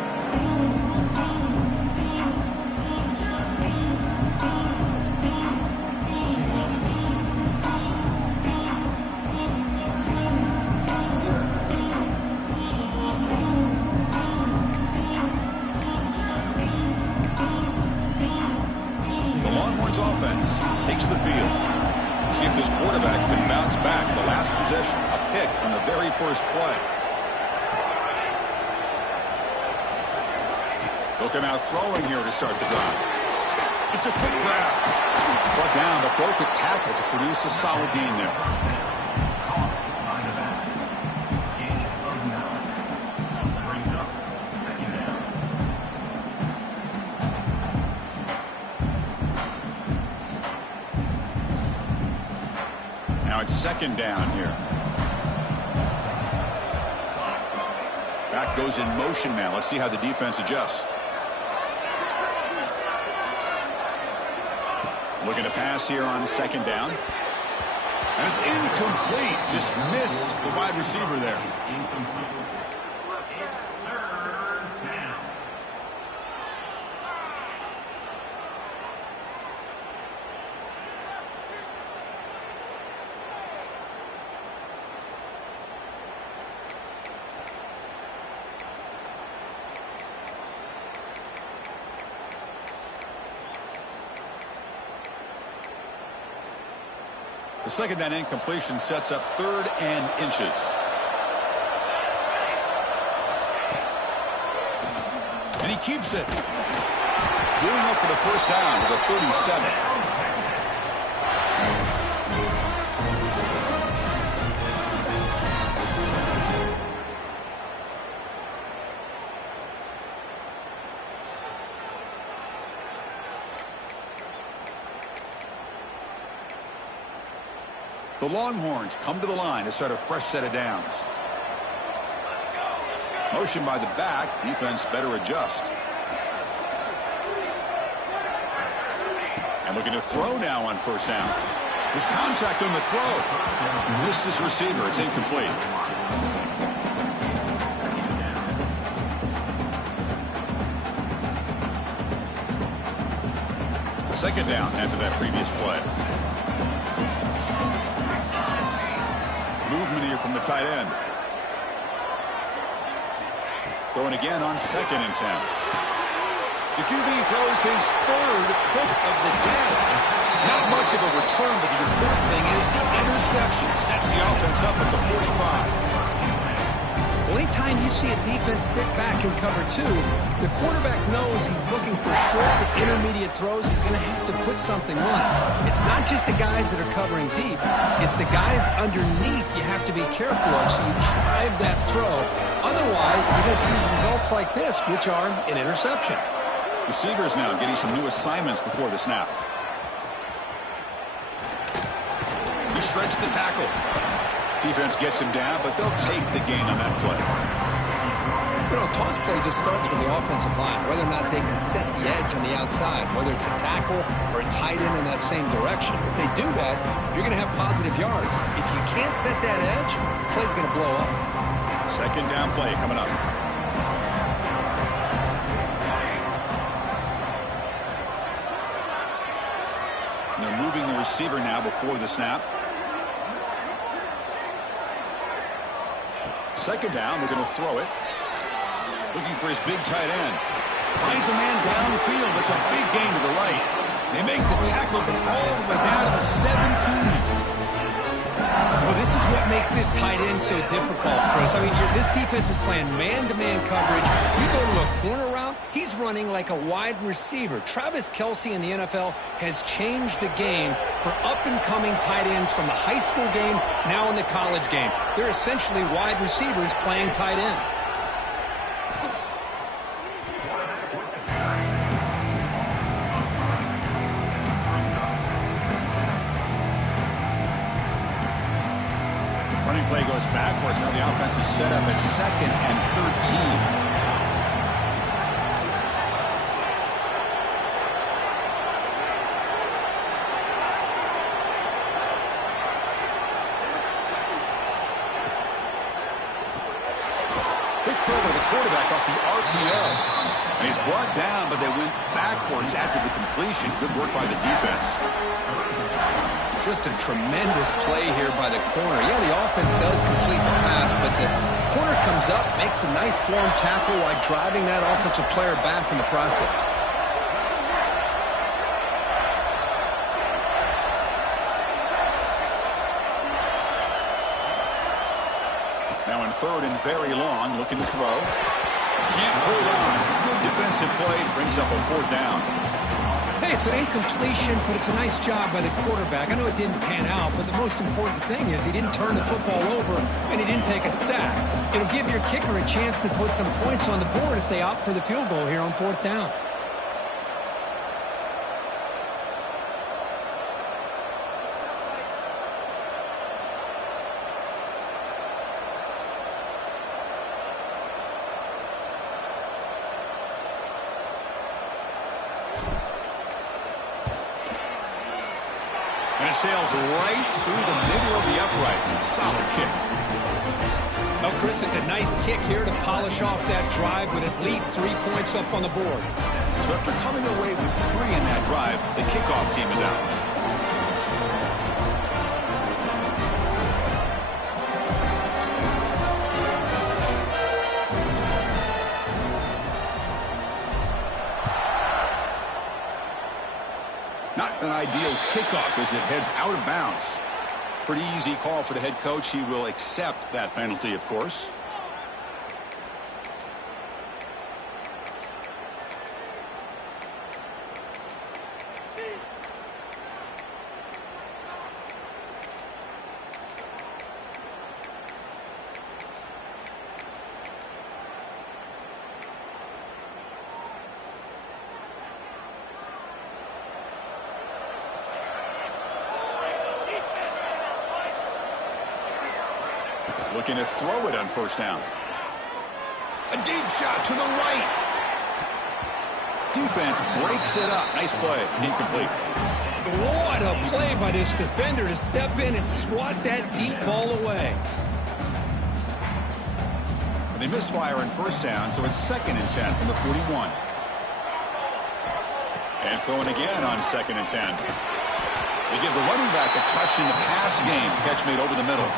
The Longhorns offense takes the field. See if this quarterback can bounce back. The last possession, a pick on the very first play. They'll come out throwing here to start the drive. It's a quick grab. Brought down, but broke a tackle to produce a solid gain there. Now it's second down here. Back goes in motion now. Let's see how the defense adjusts. Looking to pass here on second down. And it's incomplete. Just missed the wide receiver there. The second down incompletion sets up 3rd and inches. And he keeps it. Going up for the first down to the 37. The Longhorns come to the line to start a fresh set of downs. Motion by the back. Defense better adjust. And looking to throw now on first down. There's contact on the throw. Missed his receiver. It's incomplete. Second down after that previous play. Movement here from the tight end. Throwing again on 2nd and 10. The QB throws his 3rd pick of the day. Not much of a return, but the important thing is the interception sets the offense up at the 45. Well, anytime you see a defense sit back and cover two, the quarterback knows he's looking for short to intermediate throws. He's going to have to put something on. It's not just the guys that are covering deep. It's the guys underneath you have to be careful of, so you drive that throw. Otherwise, you're going to see results like this, which are an interception. Receivers now getting some new assignments before the snap. He shreds the tackle. Defense gets him down, but they'll take the gain on that play. You know, toss play just starts with the offensive line, whether or not they can set the edge on the outside, whether it's a tackle or a tight end in that same direction. If they do that, you're going to have positive yards. If you can't set that edge, the play's going to blow up. Second down play coming up. They're moving the receiver now before the snap. Second down, we're going to throw it. Looking for his big tight end. Finds a man downfield. It's a big gain to the right. They make the tackle, but all the way down to the 17. Well, this is what makes this tight end so difficult, Chris. I mean, this defense is playing man-to-man coverage. You go to a corner route, he's running like a wide receiver. Travis Kelce in the NFL has changed the game for up-and-coming tight ends from the high school game, now in the college game. They're essentially wide receivers playing tight end. Running play goes backwards. Now the offense is set up at 2nd and 13. Quick throw by the quarterback off the RPO. And he's brought down, but they went backwards after the completion. Good work by the defense. Just a tremendous play here by the corner. Yeah, the offense does complete the pass, but the corner comes up, makes a nice form tackle while driving that offensive player back in the process. Now in 3rd and very long, looking to throw. Can't hold on. Good defensive play, brings up a 4th down. Hey, it's an incompletion, but it's a nice job by the quarterback. I know it didn't pan out, but the most important thing is he didn't turn the football over and he didn't take a sack. It'll give your kicker a chance to put some points on the board if they opt for the field goal here on 4th down. And it sails right through the middle of the uprights. Solid kick. Well, Chris, it's a nice kick here to polish off that drive with at least 3 points up on the board. So after coming away with 3 in that drive, the kickoff team is out. Not an ideal kickoff as it heads out of bounds. Pretty easy call for the head coach. He will accept that penalty, of course. Looking to throw it on 1st down. A deep shot to the right. Defense breaks it up. Nice play. Incomplete. What a play by this defender to step in and swat that deep ball away. They misfire on 1st down, so it's 2nd and 10 from the 41. And throwing again on 2nd and 10. They give the running back a touch in the pass game. Catch made over the middle.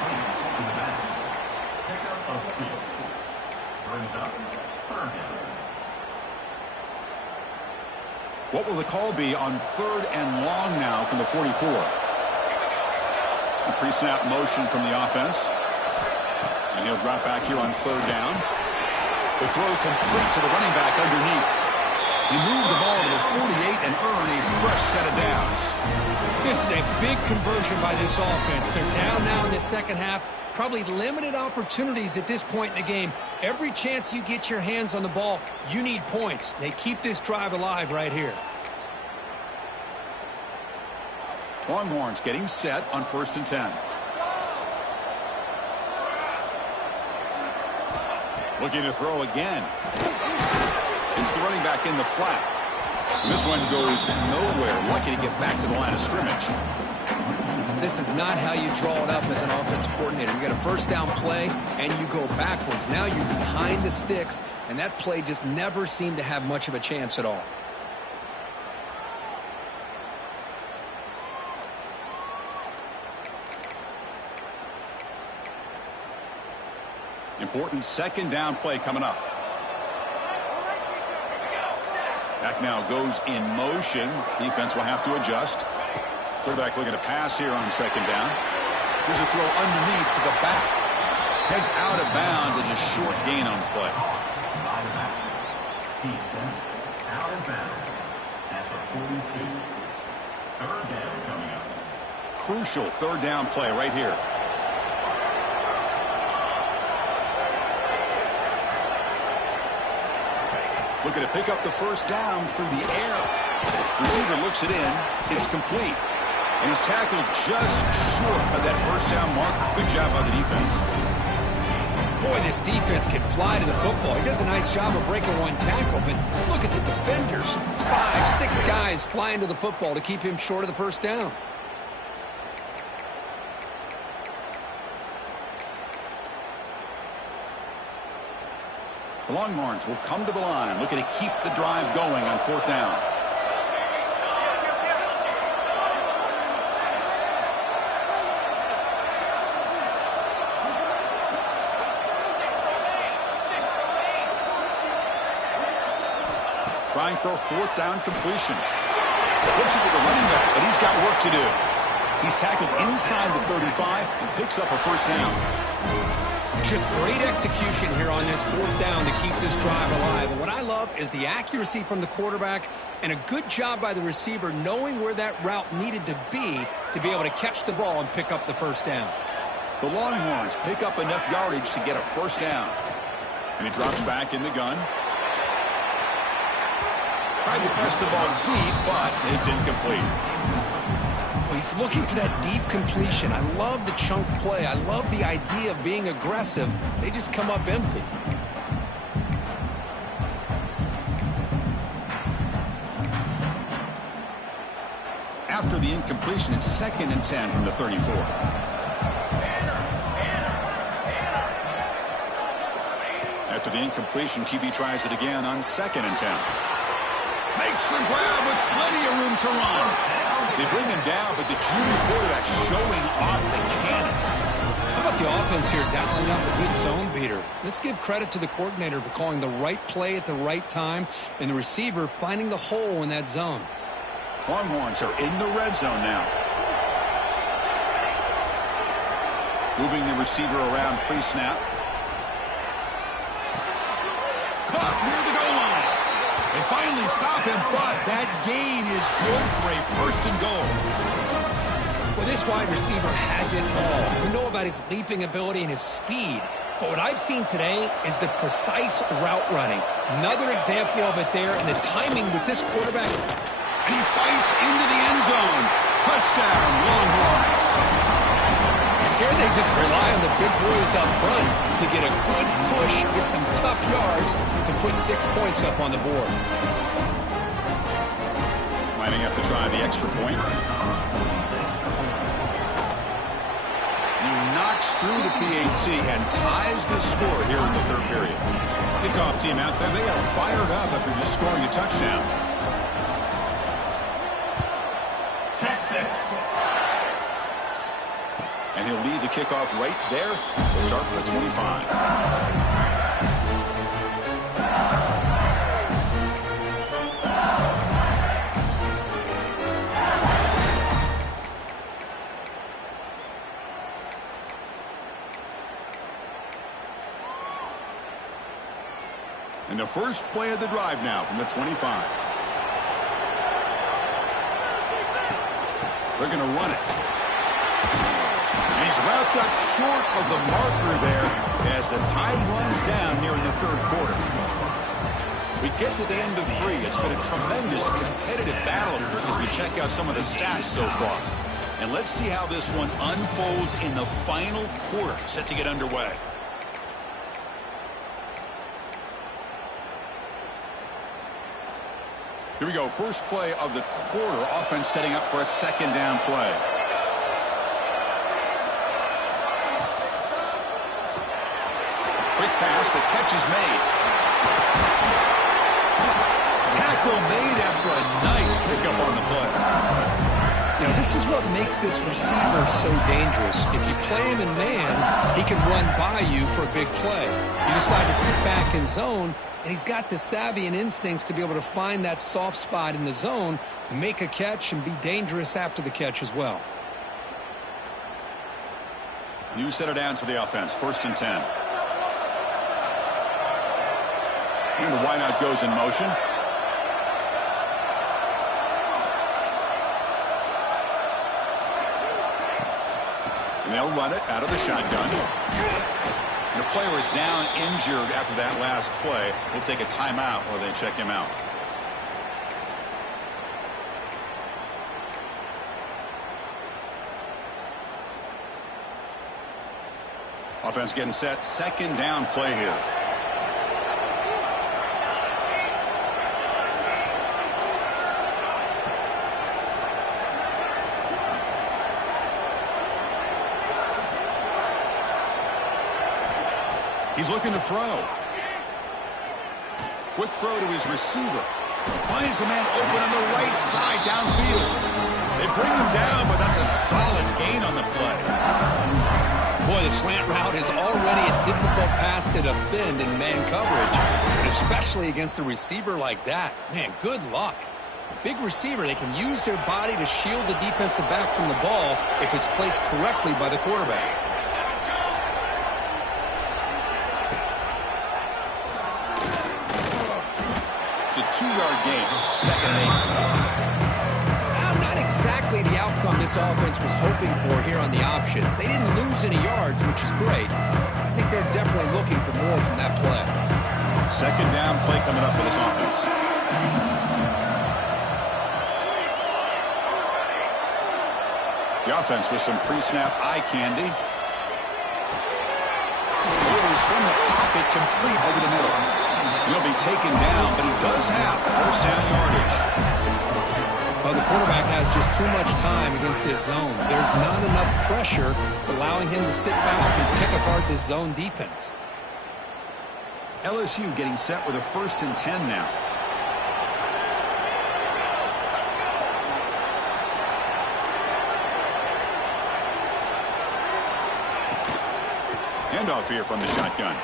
What will the call be on 3rd and long now from the 44? The pre-snap motion from the offense. And he'll drop back here on third down. The throw complete to the running back underneath. He moved the ball to the 48 and earned a fresh set of downs. This is a big conversion by this offense. They're down now in the second half. Probably limited opportunities at this point in the game. Every chance you get your hands on the ball, you need points. They keep this drive alive right here. Longhorns getting set on 1st and 10. Looking to throw again. It's the running back in the flat. And this one goes nowhere. Lucky to get back to the line of scrimmage. This is not how you draw it up as an offensive coordinator. You get a first down play, and you go backwards. Now you're behind the sticks, and that play just never seemed to have much of a chance at all. Important second down play coming up. Back now goes in motion. Defense will have to adjust. Quarterback looking to pass here on second down. Here's a throw underneath to the back. Heads out of bounds as a short gain on the play. He steps out of bounds at the 42. Third down coming up. Crucial third down play right here. Looking to pick up the first down through the air. Receiver looks it in. It's complete. And he's tackled just short of that first down marker. Good job by the defense. Boy, this defense can fly to the football. He does a nice job of breaking one tackle, but look at the defenders. 5, 6 guys flying to the football to keep him short of the first down. The Longhorns will come to the line, looking to keep the drive going on 4th down. Trying for a 4th down completion. Flips it to the running back, but he's got work to do. He's tackled inside the 35 and picks up a first down. Just great execution here on this 4th down to keep this drive alive. And what I love is the accuracy from the quarterback and a good job by the receiver knowing where that route needed to be able to catch the ball and pick up the first down. The Longhorns pick up enough yardage to get a first down. And he drops back in the gun. Tried to press the ball deep, but it's incomplete. He's looking for that deep completion. I love the chunk play. I love the idea of being aggressive. They just come up empty. After the incompletion, it's 2nd and 10 from the 34. After the incompletion, QB tries it again on 2nd and 10. Makes the grab with plenty of room to run. They bring him down, but the junior quarterback showing off the cannon. How about the offense here dialing up a good zone beater? Let's give credit to the coordinator for calling the right play at the right time and the receiver finding the hole in that zone. Longhorns are in the red zone now. Moving the receiver around pre-snap. Caught near the goal line. They finally stop him, but that gain is good for a 1st and goal. Well, this wide receiver has it all. We know about his leaping ability and his speed, but what I've seen today is the precise route running. Another example of it there, and the timing with this quarterback. And he fights into the end zone. Touchdown, Longhorns. Here they just rely on the big boys up front to get a good push, get some tough yards to put 6 points up on the board. Lining up to try the extra point. He knocks through the PAT and ties the score here in the 3rd period. Kickoff team out there, they are fired up after just scoring a touchdown. Texas. And he'll lead the kickoff right there. We'll start with the 25. And the first play of the drive now from the 25. They're going to run it. And he's wrapped up short of the marker there as the time runs down here in the third quarter. We get to the end of 3. It's been a tremendous competitive battle as we check out some of the stats so far. And let's see how this one unfolds in the final quarter, set to get underway. Here we go, first play of the quarter. Offense setting up for a second down play. Quick pass, the catch is made. Tackle made after a nice pickup on the play. You know, this is what makes this receiver so dangerous. If you play him in man, he can run by you for a big play. You decide to sit back in zone, and he's got the savvy and instincts to be able to find that soft spot in the zone, make a catch, and be dangerous after the catch as well. New set of downs for the offense, 1st and 10. And the wideout goes in motion. And they'll run it out of the shotgun. And the player is down injured after that last play. We'll take a timeout or they check him out. Offense getting set. Second down play here. He's looking to throw. Quick throw to his receiver. Finds a man open on the right side downfield. They bring him down, but that's a solid gain on the play. Boy, the slant route is already a difficult pass to defend in man coverage, but especially against a receiver like that. Man, good luck. Big receiver, they can use their body to shield the defensive back from the ball if it's placed correctly by the quarterback. It's a 2-yard gain, 2nd and 8. Not exactly the outcome this offense was hoping for here on the option. They didn't lose any yards, which is great. I think they're definitely looking for more from that play. Second down play coming up for this offense. The offense with some pre-snap eye candy. Orders from the pocket, complete over the middle. He'll be taken down, but he does have 1st down yardage. Well, the quarterback has just too much time against this zone. There's not enough pressure. It's allowing him to sit back and pick apart this zone defense. LSU getting set with a 1st and 10 now. Handoff here from the shotgun.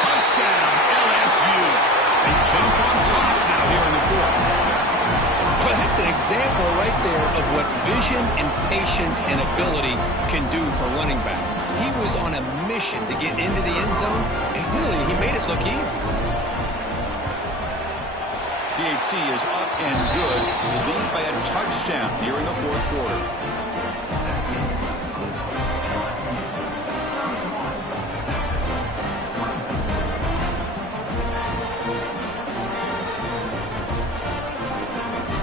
Touchdown, LSU. They jump on top now here in the 4th. Well, that's an example right there of what vision and patience and ability can do for running back. He was on a mission to get into the end zone, and really, he made it look easy. PAT is up and good. They lead by a touchdown here in the 4th quarter.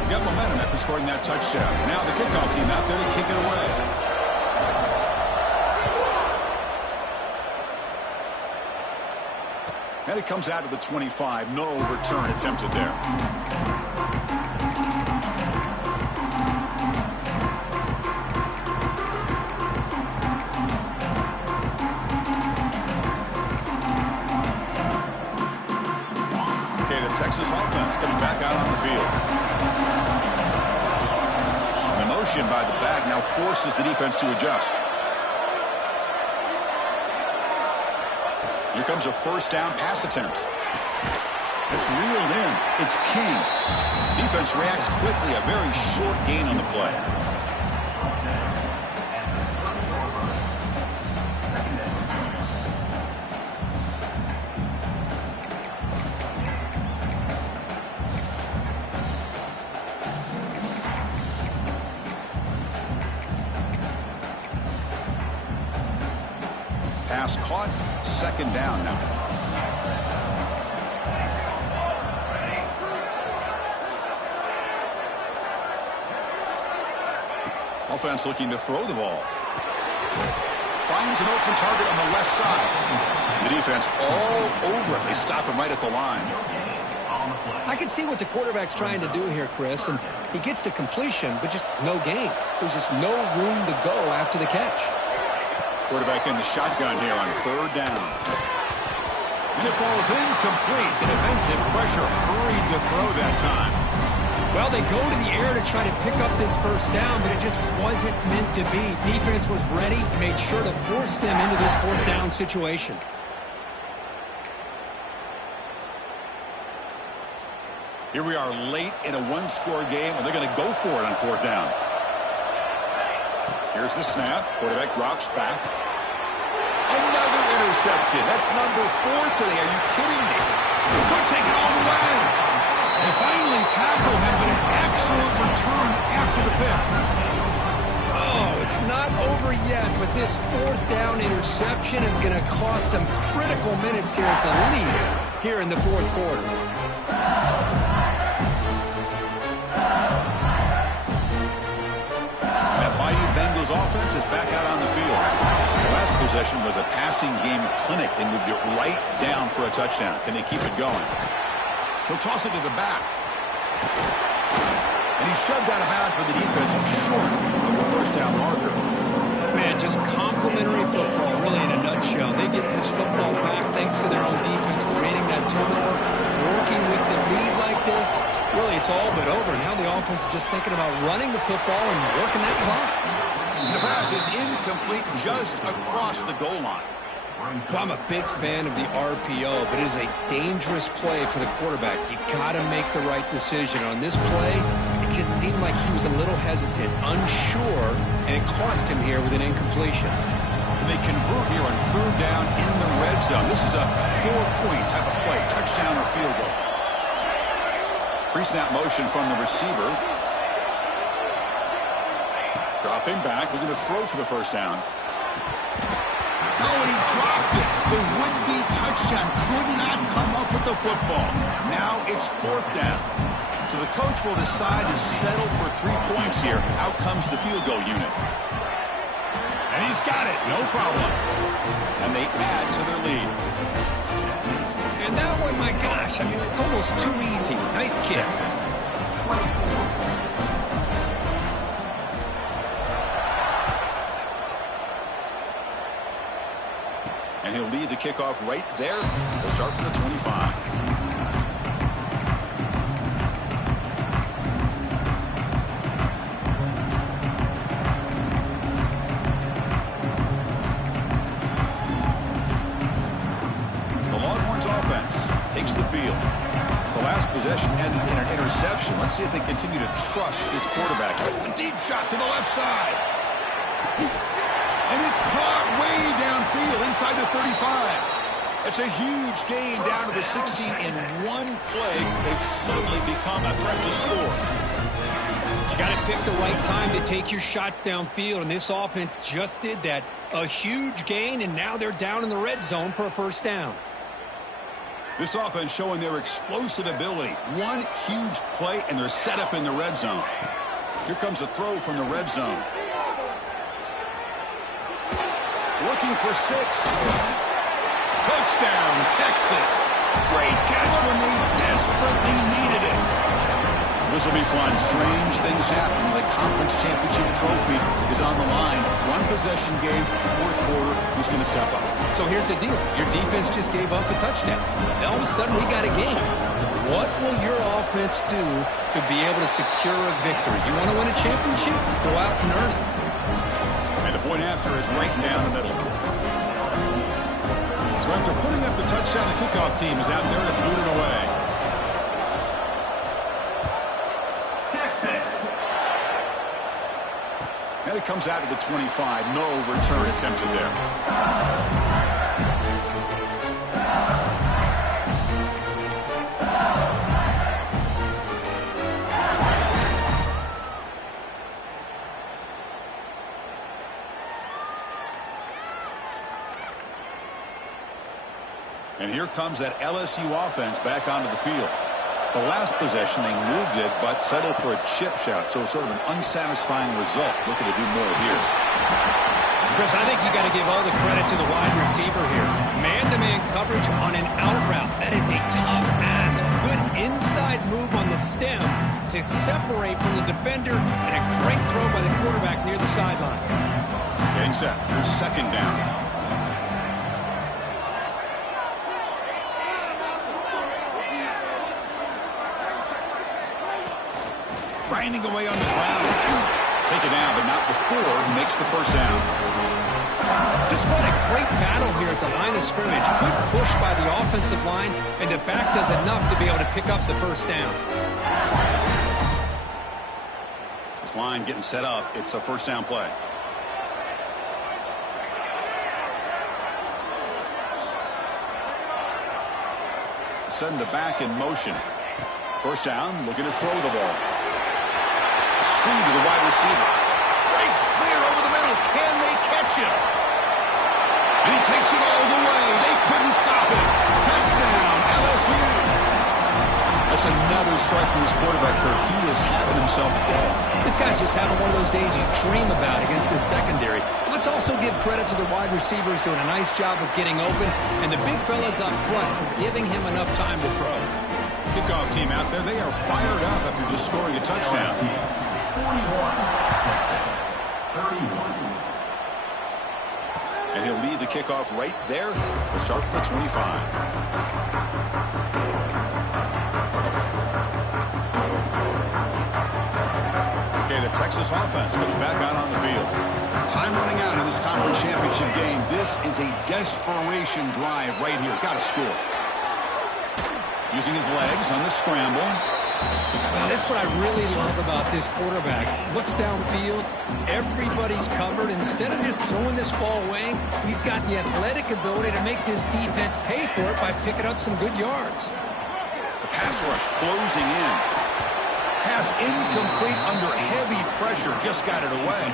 Got momentum after scoring that touchdown. Now the kickoff team out there to kick it away. And it comes out to the 25. No return attempted there. Okay, the Texas offense comes back out on the field. Motion by the back now forces the defense to adjust. Here comes a 1st down pass attempt. It's reeled in. It's King. Defense reacts quickly. A very short gain on the play. caught. Second down now. Offense looking to throw the ball. Finds an open target on the left side. The defense all over it. They stop him right at the line. I can see what the quarterback's trying to do here, Chris, and he gets the completion, but just no gain. There's just no room to go after the catch. Quarterback in the shotgun here on third down. And it falls incomplete. The defensive pressure hurried to throw that time. Well, they go to the air to try to pick up this first down, but it just wasn't meant to be. Defense was ready, made sure to force them into this fourth down situation. Here we are late in a one-score game, and they're going to go for it on fourth down. Here's the snap. Quarterback drops back. Another interception. That's number 4 today. Are you kidding me? Could take it all the way. They finally tackle him, but an excellent return after the pick. Oh, it's not over yet, but this fourth down interception is going to cost them critical minutes here at the least here in the fourth quarter. Bengals offense is back out on the field. The last possession was a passing game clinic. They moved it right down for a touchdown. Can they keep it going? He'll toss it to the back. And he's shoved out of bounds by the defense short of the first down marker. Man, just complimentary football, really in a nutshell. They get this football back thanks to their own defense, creating that turnover, working with the lead like this. Really, it's all but over. Now the offense is just thinking about running the football and working that clock. The pass is incomplete just across the goal line. I'm a big fan of the RPO, but it is a dangerous play for the quarterback. You got to make the right decision. On this play, it just seemed like he was a little hesitant, unsure, and it cost him here with an incompletion. And they convert here on third down in the red zone. This is a 4-point type of play, touchdown or field goal. Pre-snap motion from the receiver. Dropping back, looking to throw for the first down. Oh, and he dropped it. The would-be touchdown could not come up with the football. Now it's fourth down. So the coach will decide to settle for 3 points here. Out comes the field goal unit. And he's got it. No problem. And they add to their lead. And that one, my gosh, I mean, it's almost too easy. Nice kick. And he'll lead the kickoff right there. He'll start from the 25. The Longhorns offense takes the field. The last possession ended in an interception. Let's see if they continue to trust this quarterback. A deep shot to the left side. And it's caught way downfield inside the 35. It's a huge gain down to the 16 in one play. They've suddenly become a threat to score. You got to pick the right time to take your shots downfield, and this offense just did that. A huge gain, and now they're down in the red zone for a first down. This offense showing their explosive ability. One huge play, and they're set up in the red zone. Here comes a throw from the red zone. Looking for 6. Touchdown, Texas. Great catch when they desperately needed it. This will be fun. Strange things happen when the conference championship trophy is on the line. One possession game, fourth quarter. Who's going to step up? So here's the deal. Your defense just gave up a touchdown. Now all of a sudden we got a game. What will your offense do to be able to secure a victory? You want to win a championship? Go out and earn it. And the point after is right down the middle. So after putting up the touchdown, the kickoff team is out there to boot it away. Texas. And it comes out to the 25. No return attempted there. And here comes that LSU offense back onto the field. The last possession, they moved it, but settled for a chip shot. So sort of an unsatisfying result. Looking to do more here. Chris, I think you got to give all the credit to the wide receiver here. Man-to-man coverage on an out route. That is a tough ask. Good inside move on the stem to separate from the defender, and a great throw by the quarterback near the sideline. Getting set. Here's second down. Grinding away on the ground. Take it down, but not before he makes the first down. Just what a great battle here at the line of scrimmage. Good push by the offensive line, and the back does enough to be able to pick up the first down. This line getting set up. It's a first down play. Send the back in motion. First down, looking to throw the ball. Screen to the wide receiver. Breaks clear over the middle. Can they catch him? And he takes it all the way. They couldn't stop him. Touchdown, LSU. That's another strike from this quarterback, Kirk. He is having himself dead. This guy's just having one of those days you dream about against this secondary. Let's also give credit to the wide receivers doing a nice job of getting open, and the big fellas up front for giving him enough time to throw. Kickoff team out there, they are fired up after just scoring a touchdown. 41, Texas, 31. And he'll lead the kickoff right there. We'll start with the 25. Okay, the Texas offense comes back out on the field. Time running out in this conference championship game. This is a desperation drive right here. Got to score. Using his legs on the scramble. That's what I really love about this quarterback. Looks downfield, everybody's covered. Instead of just throwing this ball away, he's got the athletic ability to make this defense pay for it by picking up some good yards. The pass rush closing in. Pass incomplete under heavy pressure. Just got it away.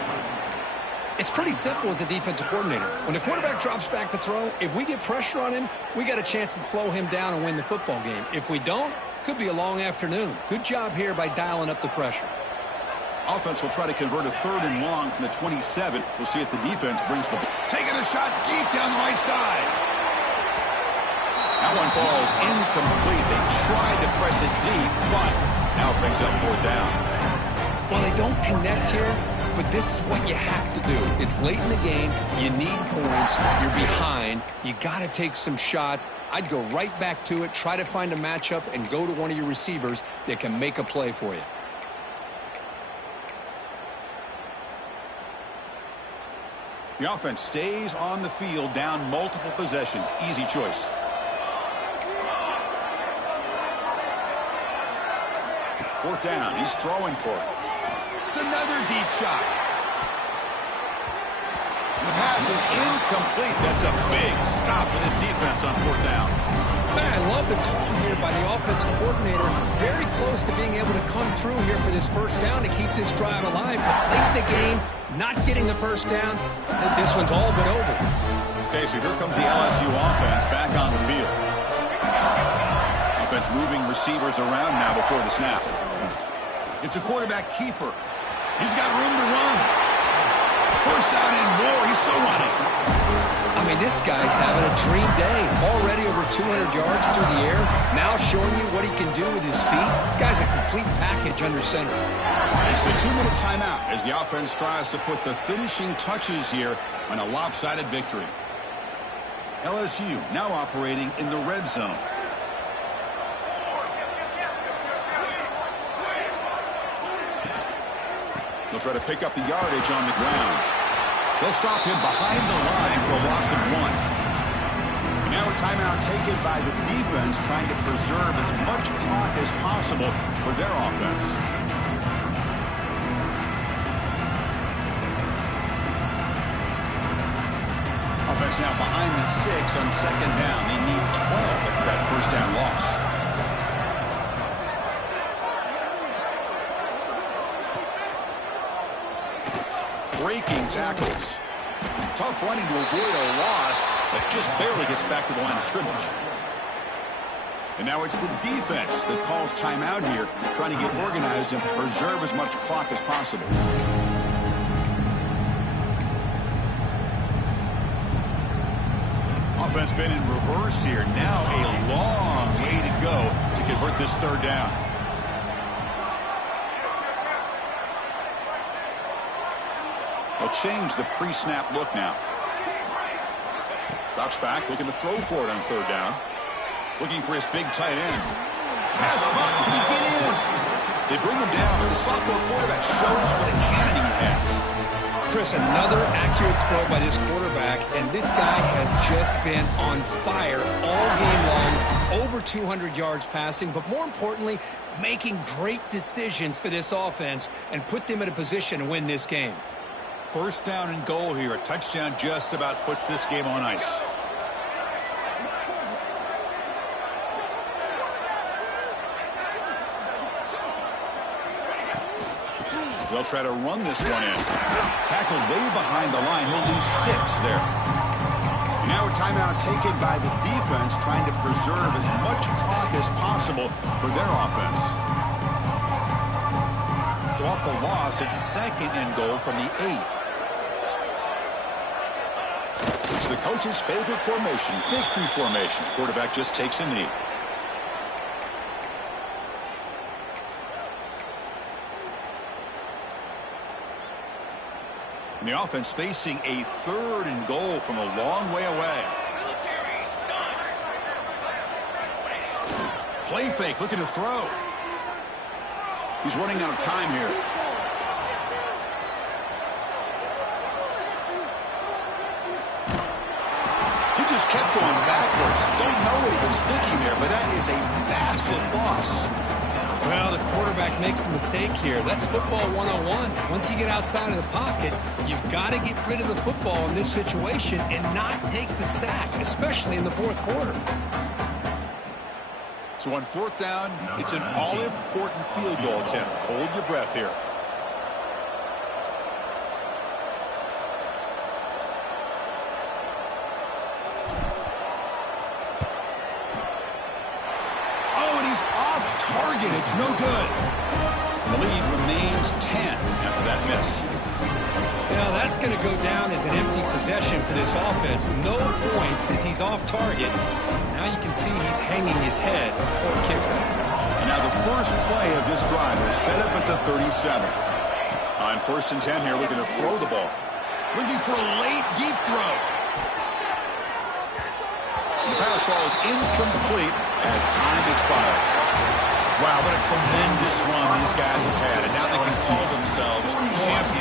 It's pretty simple as a defensive coordinator. When the quarterback drops back to throw, if we get pressure on him, we got a chance to slow him down and win the football game. If we don't, could be a long afternoon. Good job here by dialing up the pressure. Offense will try to convert a 3rd and long from the 27. We'll see if the defense brings the ball. Taking a shot deep down the right side. That one falls incomplete. They tried to press it deep, but now it brings up 4th down. Well, they don't connect here, but this is what you have to do. It's late in the game. You need points. You're behind. You got to take some shots. I'd go right back to it, try to find a matchup, and go to one of your receivers that can make a play for you. The offense stays on the field, down multiple possessions. Easy choice. Fourth down. He's throwing for it. It's another deep shot. The pass is incomplete. That's a big stop for this defense on 4th down. Man, I love the call here by the offensive coordinator. Very close to being able to come through here for this first down to keep this drive alive. But late in the game, not getting the first down, this one's all but over. Okay, so here comes the LSU offense back on the field. Offense moving receivers around now before the snap. It's a quarterback keeper. He's got room to run. First down and more. He's still running. I mean, this guy's having a dream day. Already over 200 yards through the air. Now showing you what he can do with his feet. This guy's a complete package under center. It's the 2-minute timeout as the offense tries to put the finishing touches here on a lopsided victory. LSU now operating in the red zone. They'll try to pick up the yardage on the ground. They'll stop him behind the line for a loss of 1. And now a timeout taken by the defense, trying to preserve as much clock as possible for their offense. Offense now behind the 6 on 2nd down. They need 12 after that first down loss. Breaking tackles. Tough running to avoid a loss, but just barely gets back to the line of scrimmage. And now it's the defense that calls timeout here, trying to get organized and preserve as much clock as possible. Offense been in reverse here. Now a long way to go to convert this third down. They'll change the pre-snap look now. Drops back, looking to throw for it on third down. Looking for his big tight end. Pass caught. Can he get in? They bring him down, but the sophomore quarterback shows what a cannon he has. Chris, another accurate throw by this quarterback, and this guy has just been on fire all game long, over 200 yards passing, but more importantly, making great decisions for this offense and put them in a position to win this game. First down and goal here. A touchdown just about puts this game on ice. They'll try to run this one in. Tackled way behind the line. He'll lose 6 there. And now a timeout taken by the defense, trying to preserve as much clock as possible for their offense. So off the loss, it's second and goal from the 8. It's the coach's favorite formation, victory formation. Quarterback just takes a knee. And the offense facing a third and goal from a long way away. Play fake, looking to throw. He's running out of time here. He just kept going backwards. Don't know that he was thinking there, but that is a massive loss. Well, the quarterback makes a mistake here. That's football 101. Once you get outside of the pocket, you've got to get rid of the football in this situation and not take the sack, especially in the fourth quarter. So on fourth down, it's an all-important field goal attempt. Hold your breath here. Target, it's no good. The lead remains 10 after that miss. Now that's going to go down as an empty possession for this offense. No points as he's off target. Now you can see he's hanging his head. Poor kicker. And now the first play of this drive is set up at the 37. On first and 10 here, looking to throw the ball. Looking for a late deep throw. The pass ball is incomplete as time expires. Wow, what a tremendous run these guys have had, and now they can call themselves champions.